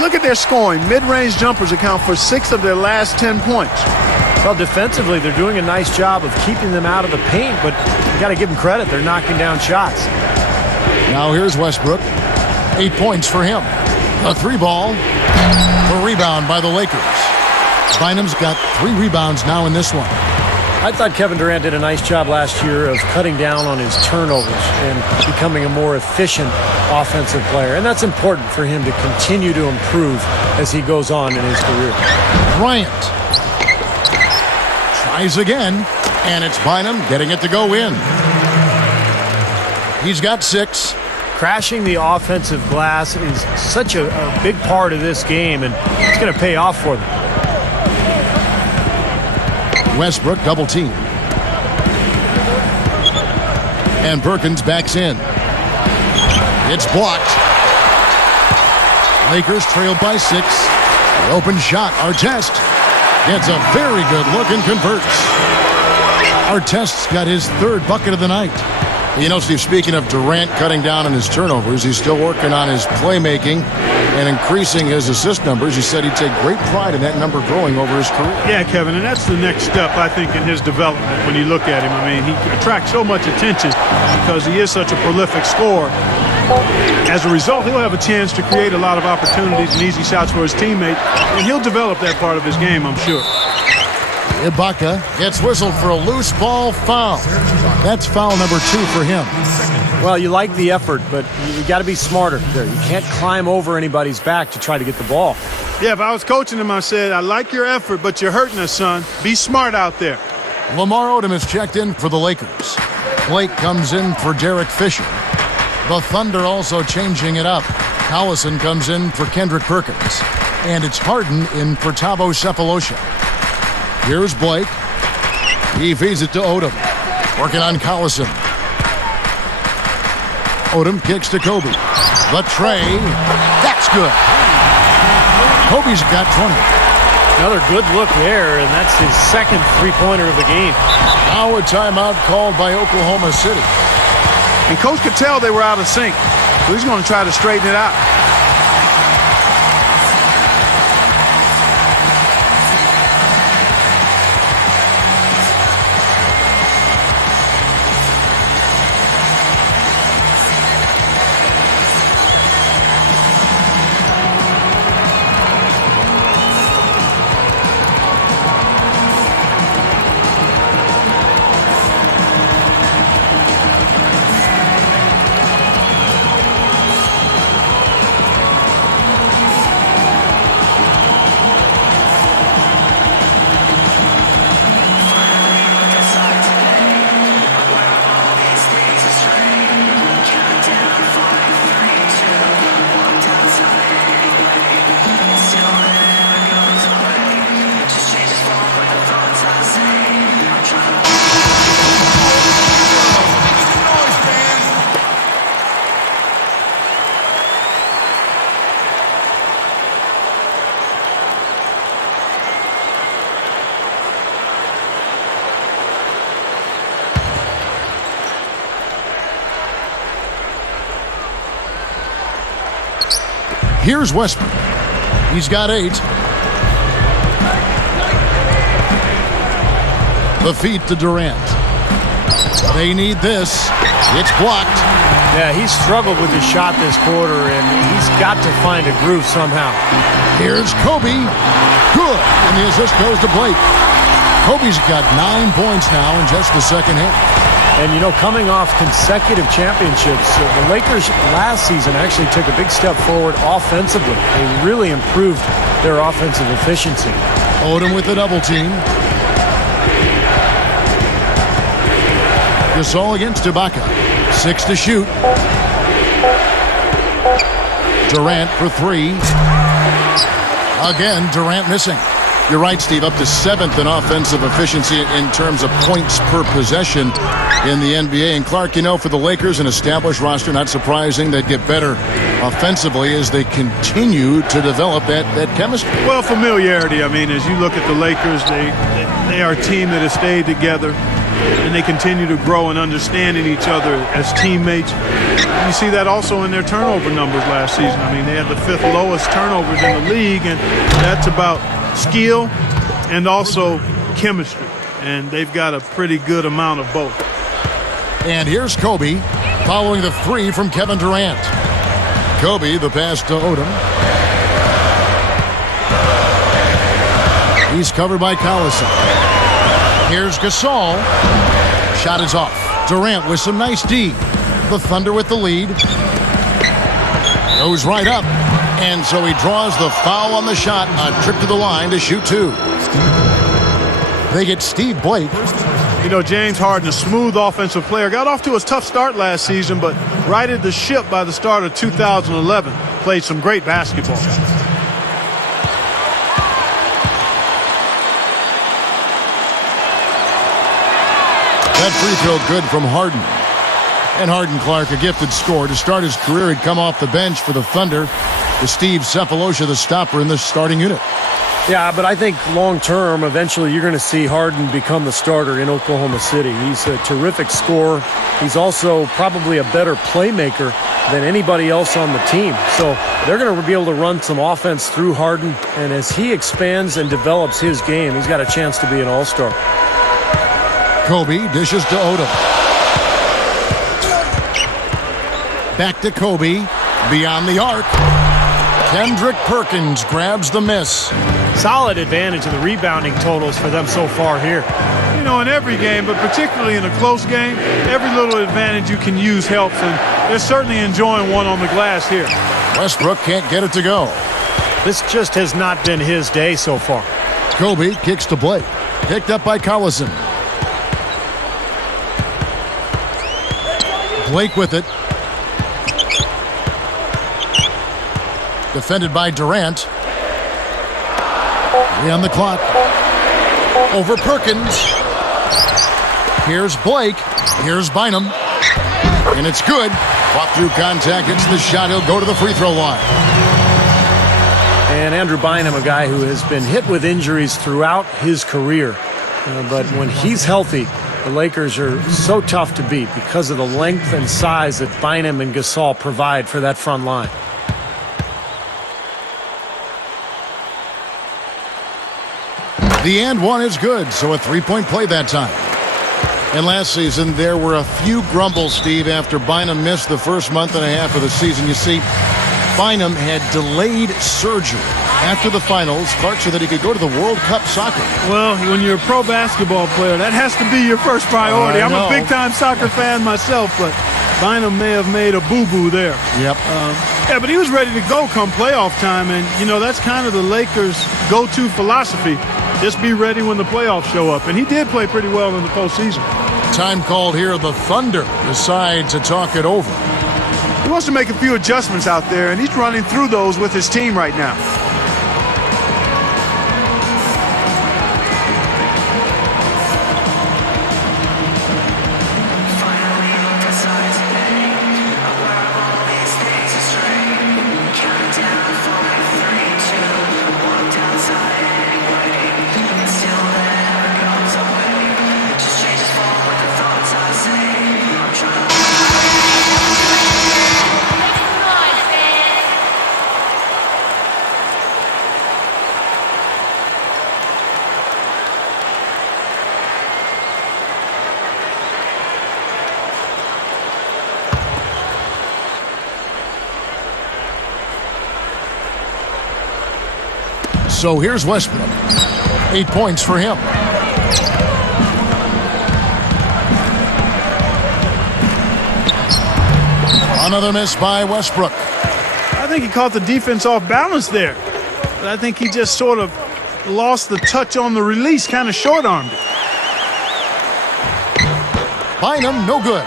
Look at their scoring. Mid-range jumpers account for 6 of their last 10 points. Well, defensively, they're doing a nice job of keeping them out of the paint, but you got to give them credit. They're knocking down shots. Now here's Westbrook. 8 points for him. A 3-ball. The rebound by the Lakers. Bynum's got 3 rebounds now in this one. I thought Kevin Durant did a nice job last year of cutting down on his turnovers and becoming a more efficient offensive player. And that's important for him to continue to improve as he goes on in his career. Bryant tries again, and it's Bynum getting it to go in. He's got 6. Crashing the offensive glass is such a big part of this game, and it's going to pay off for them. Westbrook double team. And Perkins backs in. It's blocked. Lakers trailed by 6. The open shot, Artest gets a very good look and converts. Artest's got his 3rd bucket of the night. You know, Steve, speaking of Durant cutting down on his turnovers, he's still working on his playmaking and increasing his assist numbers. He said he'd take great pride in that number growing over his career. Yeah, Kevin, and that's the next step, I think, in his development when you look at him. I mean, he attracts so much attention because he is such a prolific scorer. As a result, he'll have a chance to create a lot of opportunities and easy shots for his teammates, and he'll develop that part of his game, I'm sure. Ibaka gets whistled for a loose ball foul. That's foul number 2 for him. Well, you like the effort, but you got to be smarter there. You can't climb over anybody's back to try to get the ball. Yeah, if I was coaching him, I said, I like your effort, but you're hurting us, son. Be smart out there. Lamar Odom is checked in for the Lakers. Blake comes in for Derek Fisher. The Thunder also changing it up. Collison comes in for Kendrick Perkins. And it's Harden in for Thabo Sefolosha. Here's Blake. He feeds it to Odom. Working on Collison. Odom kicks to Kobe. The tray. That's good. Kobe's got 20. Another good look there, and that's his 2nd 3-pointer of the game. Now a timeout called by Oklahoma City. And Coach could tell they were out of sync, so he's going to try to straighten it out. Here's Westbrook. He's got 8. The feed to Durant. They need this. It's blocked. Yeah, he's struggled with his shot this quarter, and he's got to find a groove somehow. Here's Kobe. Good. And the assist goes to Blake. Kobe's got 9 points now in just the second half. And, you know, coming off consecutive championships, the Lakers last season actually took a big step forward offensively. They really improved their offensive efficiency. Odom with the double team. Gasol against Ibaka. 6 to shoot. Durant for 3. Again, Durant missing. You're right, Steve, up to 7th in offensive efficiency in terms of points per possession in the NBA. And Clark, you know, for the Lakers, an established roster, not surprising they'd get better offensively as they continue to develop that chemistry. Well, familiarity. I mean, as you look at the Lakers, they are a team that has stayed together, and they continue to grow and understanding each other as teammates. You see that also in their turnover numbers last season. I mean, they had the 5th lowest turnovers in the league, and that's about skill and also chemistry. And they've got a pretty good amount of both. And here's Kobe following the 3 from Kevin Durant. Kobe, the pass to Odom. He's covered by Collison. Here's Gasol. Shot is off. Durant with some nice D. The Thunder with the lead. Goes right up. And so he draws the foul on the shot. A trip to the line to shoot 2. They get Steve Blake. You know, James Harden, a smooth offensive player, got off to a tough start last season, but righted the ship by the start of 2011. Played some great basketball. That free throw good from Harden. And Harden, Clark, a gifted scorer. To start his career, he'd come off the bench for the Thunder. To Steve Cephalosha, the stopper in the starting unit. Yeah, but I think long-term, eventually you're going to see Harden become the starter in Oklahoma City. He's a terrific scorer. He's also probably a better playmaker than anybody else on the team. So they're going to be able to run some offense through Harden. And as he expands and develops his game, he's got a chance to be an all-star. Kobe dishes to Odom. Back to Kobe. Beyond the arc. Kendrick Perkins grabs the miss. Solid advantage in the rebounding totals for them so far here. You know, in every game, but particularly in a close game, every little advantage you can use helps, and they're certainly enjoying one on the glass here. Westbrook can't get it to go. This just has not been his day so far. Kobe kicks to Blake. Picked up by Collison. Blake with it. Defended by Durant. 3 on the clock. Over Perkins. Here's Blake. Here's Bynum. And it's good. Fought through contact. Gets the shot. He'll go to the free throw line. And Andrew Bynum, a guy who has been hit with injuries throughout his career. But when he's healthy, the Lakers are so tough to beat because of the length and size that Bynum and Gasol provide for that front line. The and one is good, so a 3-point play that time. And last season, there were a few grumbles, Steve, after Bynum missed the first month and a half of the season. You see, Bynum had delayed surgery after the finals. Clark said that he could go to the World Cup soccer. Well, when you're a pro basketball player, that has to be your first priority. I'm a big-time soccer fan myself, but Bynum may have made a boo-boo there. Yep. Yeah, but he was ready to go come playoff time, and, you know, that's kind of the Lakers' go-to philosophy. Just be ready when the playoffs show up. And he did play pretty well in the postseason. Time called here. The Thunder decide to talk it over. He wants to make a few adjustments out there, and he's running through those with his team right now. So here's Westbrook. 8 points for him. Another miss by Westbrook. I think he caught the defense off balance there. But I think he just sort of lost the touch on the release, kind of short-armed it. Bynum, no good.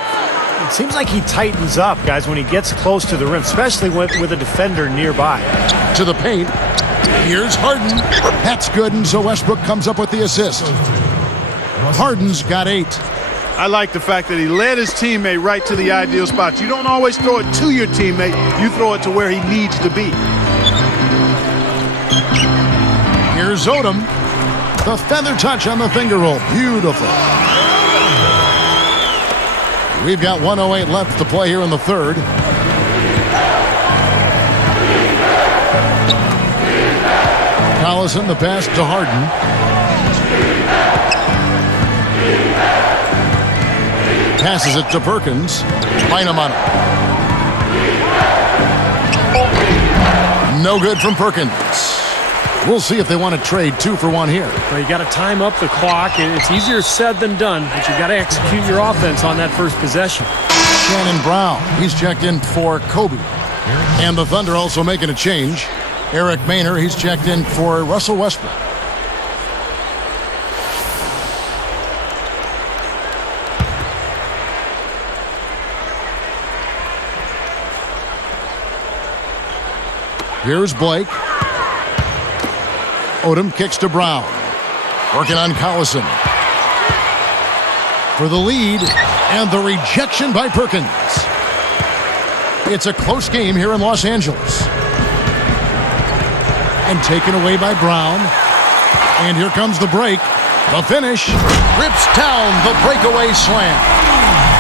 It seems like he tightens up, guys, when he gets close to the rim, especially with a defender nearby. To the paint. Here's Harden. That's good, and so Westbrook comes up with the assist. Harden's got 8. I like the fact that he led his teammate right to the ideal spot. You don't always throw it to your teammate. You throw it to where he needs to be. Here's Odom. The feather touch on the finger roll. Beautiful. We've got 1:08 left to play here in the third. Collison, the pass to Harden. Passes it to Perkins. Bynum on it. No good from Perkins. We'll see if they want to trade 2 for 1 here. Well, you got to time up the clock. It's easier said than done, but you got to execute your offense on that first possession. Shannon Brown, he's checked in for Kobe. And the Thunder also making a change. Eric Maynor, he's checked in for Russell Westbrook. Here's Blake. Odom kicks to Brown. Working on Collison. For the lead, and the rejection by Perkins. It's a close game here in Los Angeles. And taken away by Brown. And here comes the break. The finish. Rips down the breakaway slam.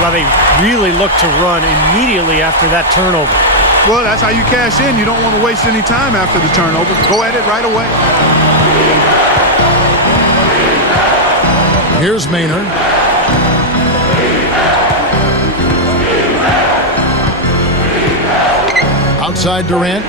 Well, they really look to run immediately after that turnover. Well, that's how you cash in. You don't want to waste any time after the turnover. Go at it right away. Here's Maynor. Outside Durant.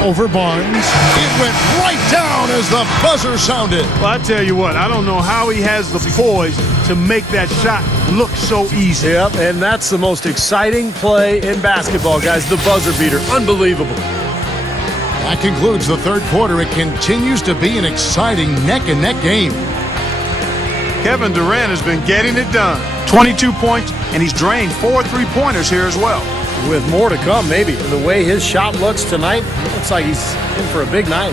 Over Barnes. It went right down as the buzzer sounded. Well, I tell you what, I don't know how he has the poise to make that shot look so easy. Yep, and that's the most exciting play in basketball, guys. The buzzer beater. Unbelievable. That concludes the third quarter. It continues to be an exciting neck-and-neck game. Kevin Durant has been getting it done. 22 points, and he's drained 4 3-pointers here as well. With more to come, maybe. The way his shot looks tonight, it looks like he's in for a big night.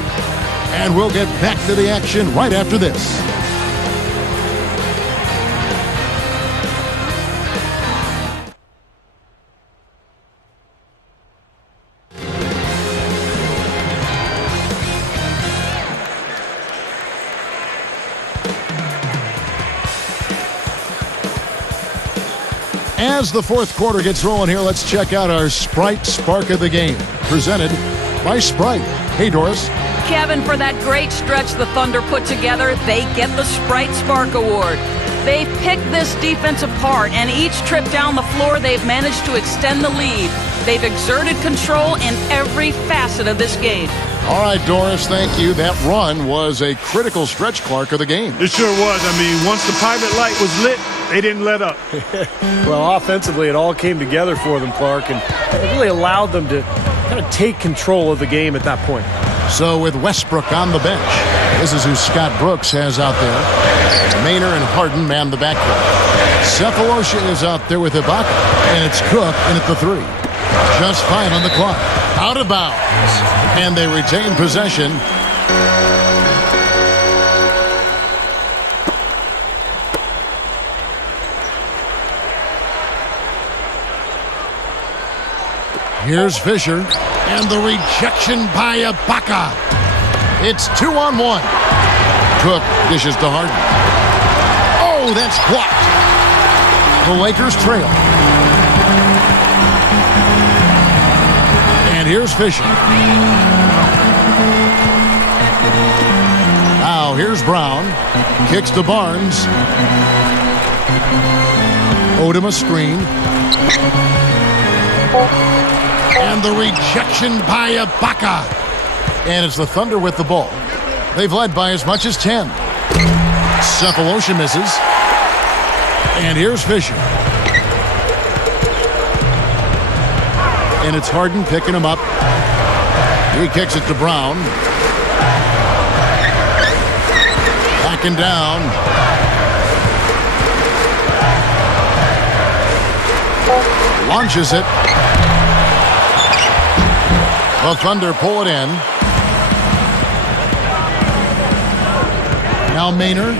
And we'll get back to the action right after this. As the fourth quarter gets rolling here, let's check out our Sprite Spark of the Game, presented by Sprite. Hey, Doris. Kevin, for that great stretch the Thunder put together, they get the Sprite Spark Award. They've picked this defense apart, and each trip down the floor, they've managed to extend the lead. They've exerted control in every facet of this game. All right, Doris, thank you. That run was a critical stretch, Clark, of the game. It sure was. I mean, once the pilot light was lit, they didn't let up. Well, offensively, it all came together for them, Clark, and it really allowed them to kind of take control of the game at that point. So with Westbrook on the bench, this is who Scott Brooks has out there. Maynor and Harden man the backcourt. Cephalosha is out there with Ibaka, and it's Cook in at the 3. Just 5 on the clock. Out of bounds. And they retain possession. Here's Fisher. And the rejection by Ibaka. It's 2-on-1. Cook dishes to Harden. Oh, that's blocked. The Lakers trail. And here's Fisher. Now here's Brown. Kicks to Barnes. Odom a screen. And the rejection by Ibaka. And it's the Thunder with the ball. They've led by as much as 10. Cephalosha misses. And here's Fisher. And it's Harden picking him up. He kicks it to Brown. Backing down. Launches it. The Thunder pull it in. Now Maynard.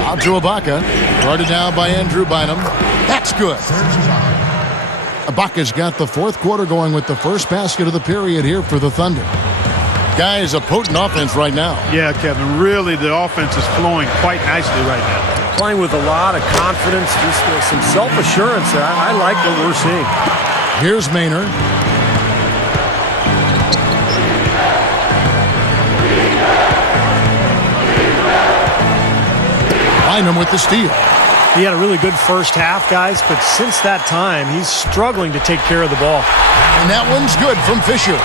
Out to Ibaka. Guarded down by Andrew Bynum. That's good. Ibaka's got the fourth quarter going with the first basket of the period here for the Thunder. Guys, a potent offense right now. Yeah, Kevin, really the offense is flowing quite nicely right now. Playing with a lot of confidence, just some self-assurance. I like what we're seeing. Here's Maynard. Bynum with the steal. He had a really good first half, guys, but since that time, he's struggling to take care of the ball. And that one's good from Fisher.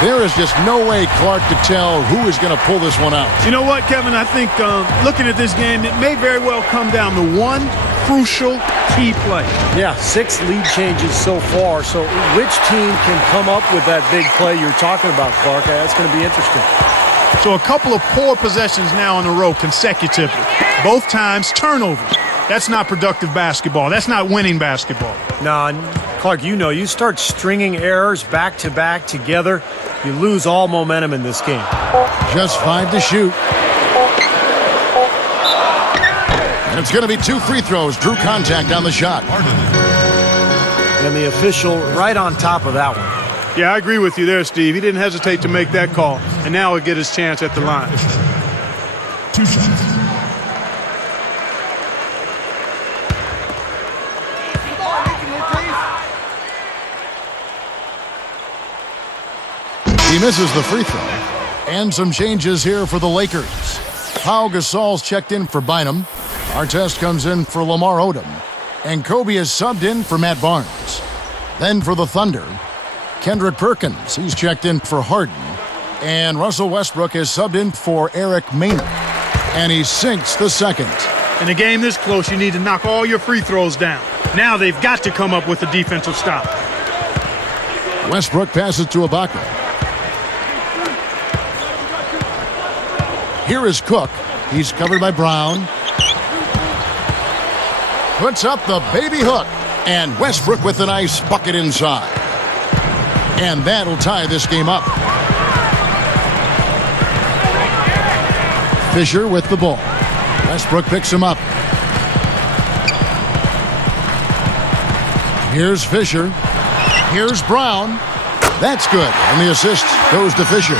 There is just no way Clark could tell who is going to pull this one out. You know what, Kevin? I think looking at this game, it may very well come down to one crucial key play. Yeah, 6 lead changes so far. So which team can come up with that big play you're talking about, Clark? That's going to be interesting. So a couple of poor possessions now in a row consecutively. Both times turnovers. That's not productive basketball. That's not winning basketball. No, Clark, you know, you start stringing errors back-to-back together, you lose all momentum in this game. Just 5 to shoot. And it's going to be 2 free throws. Drew contact on the shot. And the official right on top of that one. Yeah, I agree with you there, Steve. He didn't hesitate to make that call, and now he'll get his chance at the line. 2 shots. He misses the free throw. And some changes here for the Lakers. Pau Gasol's checked in for Bynum. Artest comes in for Lamar Odom. And Kobe is subbed in for Matt Barnes. Then for the Thunder, Kendrick Perkins. He's checked in for Harden. And Russell Westbrook is subbed in for Eric Maynard. And he sinks the second. In a game this close, you need to knock all your free throws down. Now they've got to come up with a defensive stop. Westbrook passes to Ibaka. Here is Cook. He's covered by Brown. Puts up the baby hook. And Westbrook with a nice bucket inside. And that'll tie this game up. Fisher with the ball. Westbrook picks him up. Here's Fisher. Here's Brown. That's good. And the assist goes to Fisher.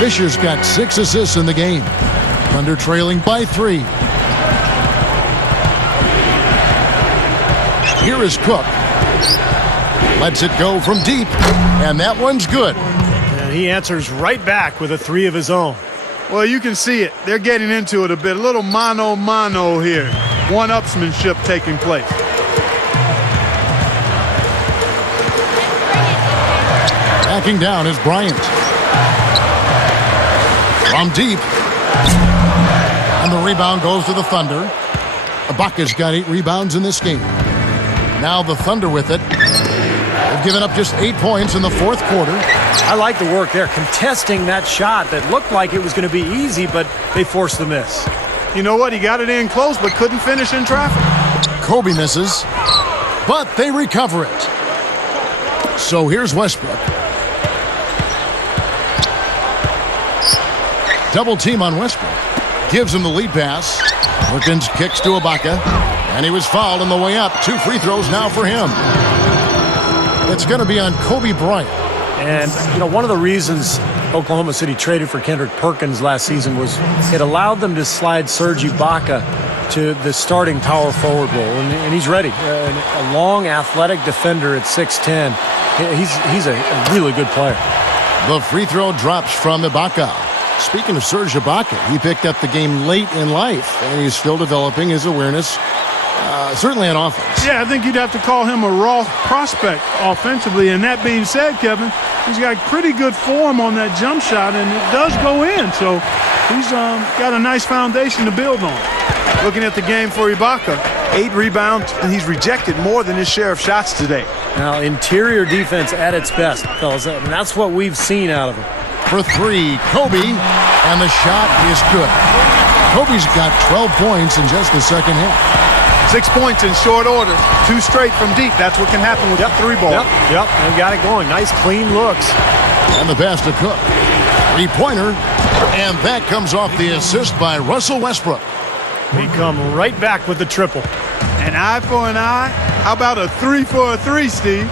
Fisher's got 6 assists in the game. Thunder trailing by 3. Here is Cook. Lets it go from deep. And that one's good. And he answers right back with a 3 of his own. Well, you can see it. They're getting into it a bit. A little mano-mano here. One-upsmanship taking place. Backing down is Bryant. From deep. And the rebound goes to the Thunder. Ibaka's got 8 rebounds in this game. Now the Thunder with it. They've given up just 8 points in the fourth quarter. I like the work there, contesting that shot that looked like it was going to be easy, but they forced the miss. You know what? He got it in close, but couldn't finish in traffic. Kobe misses, but they recover it. So here's Westbrook. Double team on Westbrook. Gives him the lead pass. Perkins kicks to Ibaka. And he was fouled on the way up. 2 free throws now for him. It's going to be on Kobe Bryant. And, you know, one of the reasons Oklahoma City traded for Kendrick Perkins last season was it allowed them to slide Serge Ibaka to the starting power forward role. And he's ready. A long, athletic defender at 6'10". He's a really good player. The free throw drops from Ibaka. Speaking of Serge Ibaka, he picked up the game late in life, and he's still developing his awareness, certainly on offense. Yeah, I think you'd have to call him a raw prospect offensively. And that being said, Kevin, he's got pretty good form on that jump shot, and it does go in. So he's got a nice foundation to build on. Looking at the game for Ibaka, 8 rebounds, and he's rejected more than his share of shots today. Now, interior defense at its best, fellas. And that's what we've seen out of him. For 3, Kobe, and the shot is good. Kobe's got 12 points in just the second half. 6 points in short order, 2 straight from deep. That's what can happen with the 3-ball. Yep, they got it going. Nice, clean looks. And the pass to Cook. 3-pointer, and that comes off the assist by Russell Westbrook. We come right back with the triple. An eye for an eye? How about a 3 for a 3, Steve?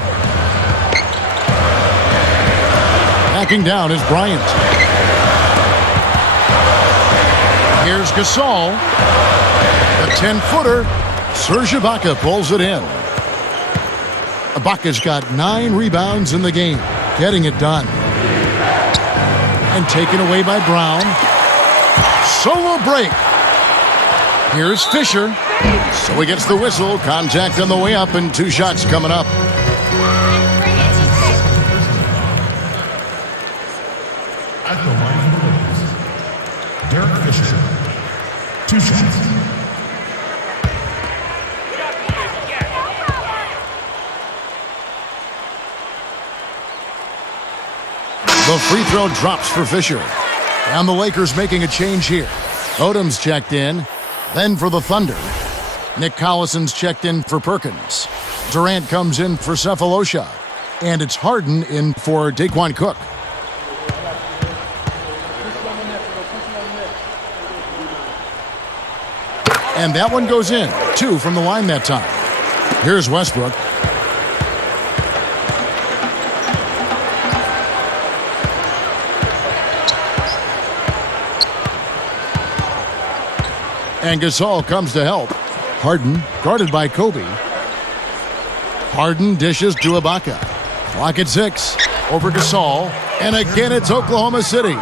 Backing down is Bryant. Here's Gasol. The 10-footer. Serge Ibaka pulls it in. Ibaka's got 9 rebounds in the game, getting it done. And taken away by Brown. Solo break. Here's Fisher. So he gets the whistle. Contact on the way up, and 2 shots coming up. At the line for the Lakers, Derek Fisher. 2 shots. The free throw drops for Fisher. And the Lakers making a change here. Odom's checked in. Then for the Thunder, Nick Collison's checked in for Perkins. Durant comes in for Cephalosha. And it's Harden in for Daquan Cook. And that one goes in. 2 from the line that time. Here's Westbrook. And Gasol comes to help. Harden guarded by Kobe. Harden dishes to Ibaka. Clock at 6. Over Gasol. And again, it's Oklahoma City.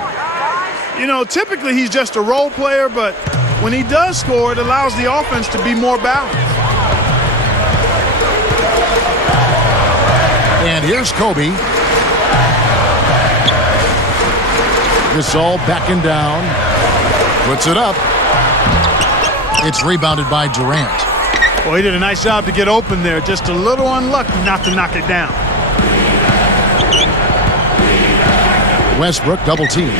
You know, typically he's just a role player, but when he does score, it allows the offense to be more balanced. And here's Kobe. Gasol backing down. Puts it up. It's rebounded by Durant. Well, he did a nice job to get open there. Just a little unlucky not to knock it down. Westbrook double team.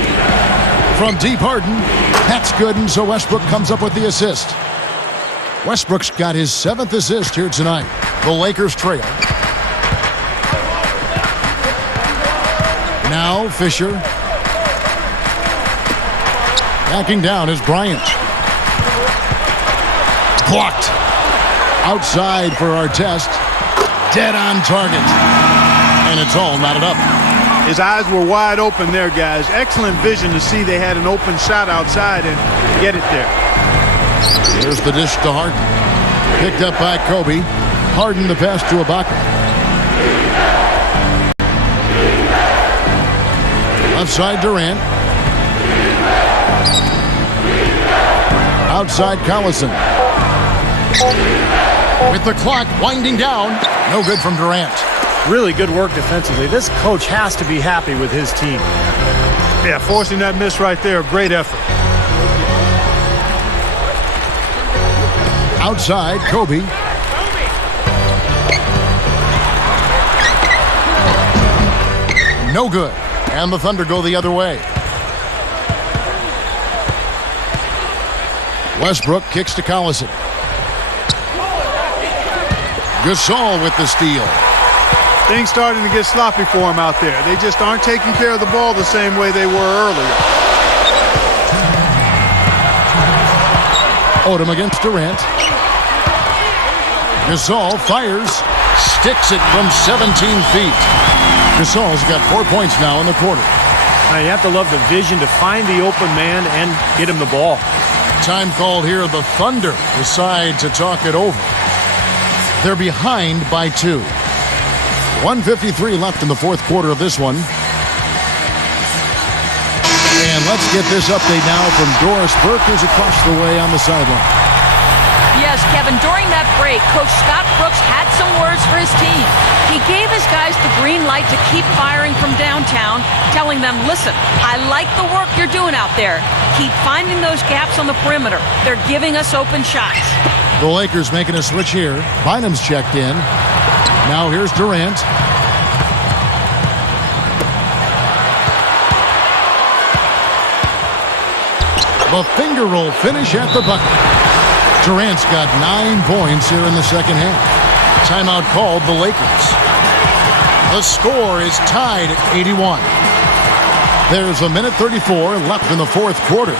From deep, Harden. That's good, and so Westbrook comes up with the assist. Westbrook's got his 7th assist here tonight. The Lakers trail. Now Fisher. Backing down is Bryant. Blocked. Outside for our test. Dead on target. And it's all knotted up. His eyes were wide open there, guys. Excellent vision to see they had an open shot outside and get it there. Here's the dish to Harden. Picked up by Kobe. Harden the pass to Ibaka. Left side Durant. Outside Collison. With the clock winding down. No good from Durant. Really good work defensively. This coach has to be happy with his team. Yeah, forcing that miss right there. Great effort. Outside, Kobe. No good. And the Thunder go the other way. Westbrook kicks to Collison. Gasol with the steal. Things starting to get sloppy for him out there. They just aren't taking care of the ball the same way they were earlier. Odom against Durant. Gasol fires. Sticks it from 17 feet. Gasol's got 4 points now in the quarter. Now you have to love the vision to find the open man and get him the ball. Time called here. The Thunder decide to talk it over. They're behind by 2. 1:53 left in the fourth quarter of this one. And let's get this update now from Doris Burke, who's across the way on the sideline. Yes, Kevin, during that break, Coach Scott Brooks had some some words for his team. He gave his guys the green light to keep firing from downtown, telling them, listen, I like the work you're doing out there. Keep finding those gaps on the perimeter. They're giving us open shots. The Lakers making a switch here. Bynum's checked in. Now here's Durant. The finger roll finish at the bucket. Durant's got 9 points here in the second half. Timeout called the Lakers. The score is tied at 81. There's a minute 34 left in the fourth quarter.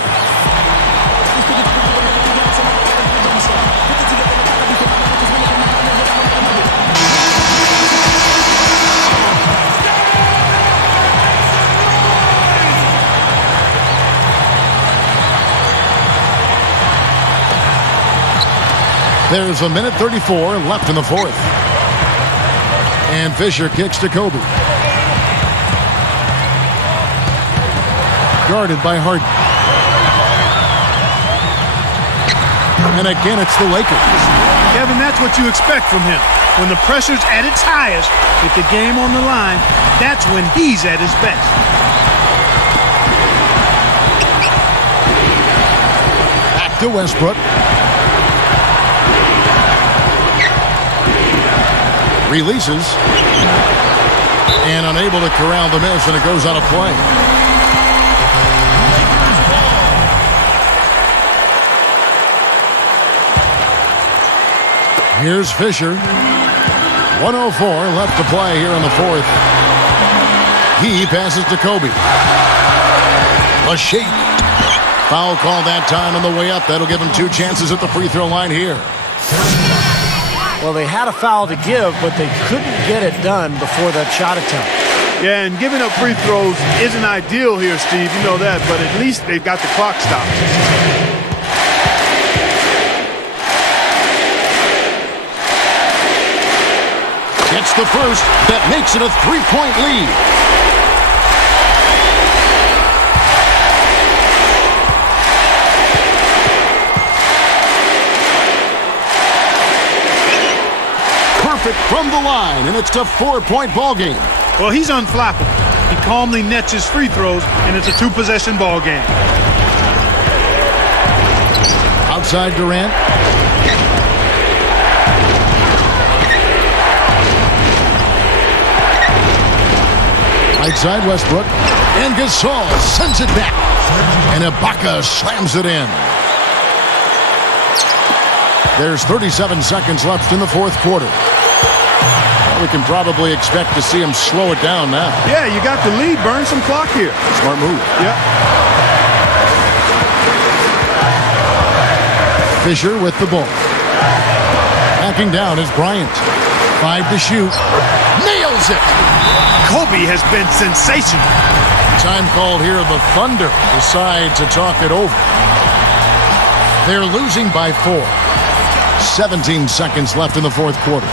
There's a minute 34 left in the fourth. And Fisher kicks to Kobe. Guarded by Harden. And again, it's the Lakers. Kevin, that's what you expect from him. When the pressure's at its highest, with the game on the line, that's when he's at his best. Back to Westbrook. Releases. And unable to corral the miss, and it goes out of play. Here's Fisher. 1:04 left to play here in the fourth. He passes to Kobe. A shake. Foul call that time on the way up. That'll give him 2 chances at the free throw line here. Well, they had a foul to give, but they couldn't get it done before that shot attempt. Yeah, and giving up free throws isn't ideal here, Steve. You know that, but at least they've got the clock stopped. Gets the first. That makes it a 3-point lead. Perfect from the line, and it's a 4-point ball game. Well, he's unflappable. He calmly nets his free throws, and it's a 2-possession ball game. Outside Durant. Right side Westbrook. And Gasol sends it back. And Ibaka slams it in. There's 37 seconds left in the fourth quarter. We can probably expect to see him slow it down now. Yeah, you got the lead. Burn some clock here. Smart move. Yeah. Fisher with the ball. Backing down is Bryant. 5 to shoot. Nails it! Kobe has been sensational. Time called here. The Thunder decide to talk it over. They're losing by 4. 17 seconds left in the fourth quarter.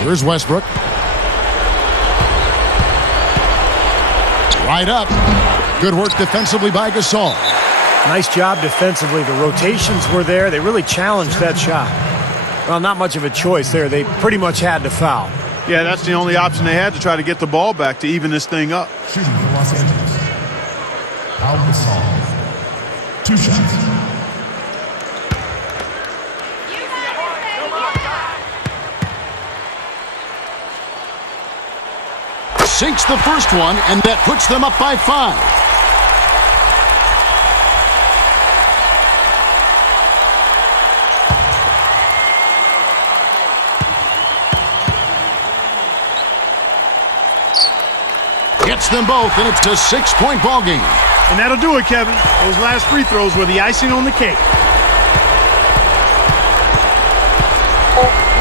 Here's Westbrook. Right up. Good work defensively by Gasol. Nice job defensively. The rotations were there. They really challenged that shot. Well, not much of a choice there. They pretty much had to foul. Yeah, that's the only option they had to try to get the ball back to even this thing up. Shooting for Los Angeles. Al Gasol. 2 shots. sinks the first one, and that puts them up by 5. Gets them both, and it's a 6-point ball game. And that'll do it, Kevin. Those last free throws were the icing on the cake.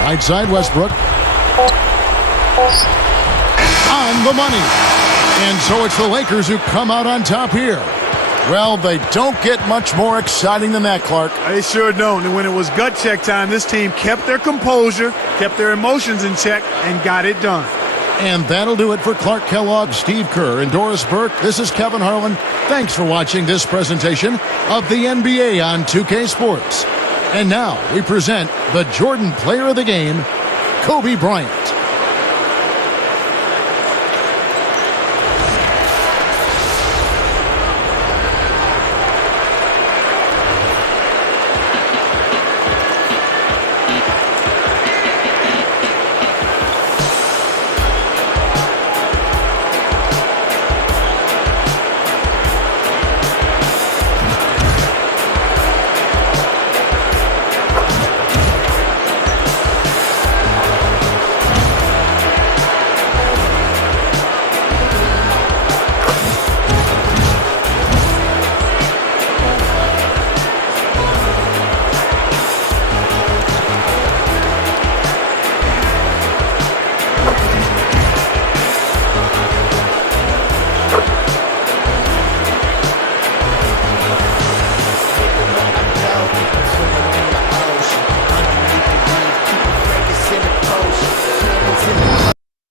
Right side, Westbrook. On the money. And so it's the Lakers who come out on top here. Well, they don't get much more exciting than that, Clark. They sure don't. And when it was gut check time, this team kept their composure, kept their emotions in check, and got it done. And that'll do it for Clark Kellogg, Steve Kerr, and Doris Burke. This is Kevin Harlan. Thanks for watching this presentation of the NBA on 2K Sports. And now we present the Jordan Player of the Game, Kobe Bryant.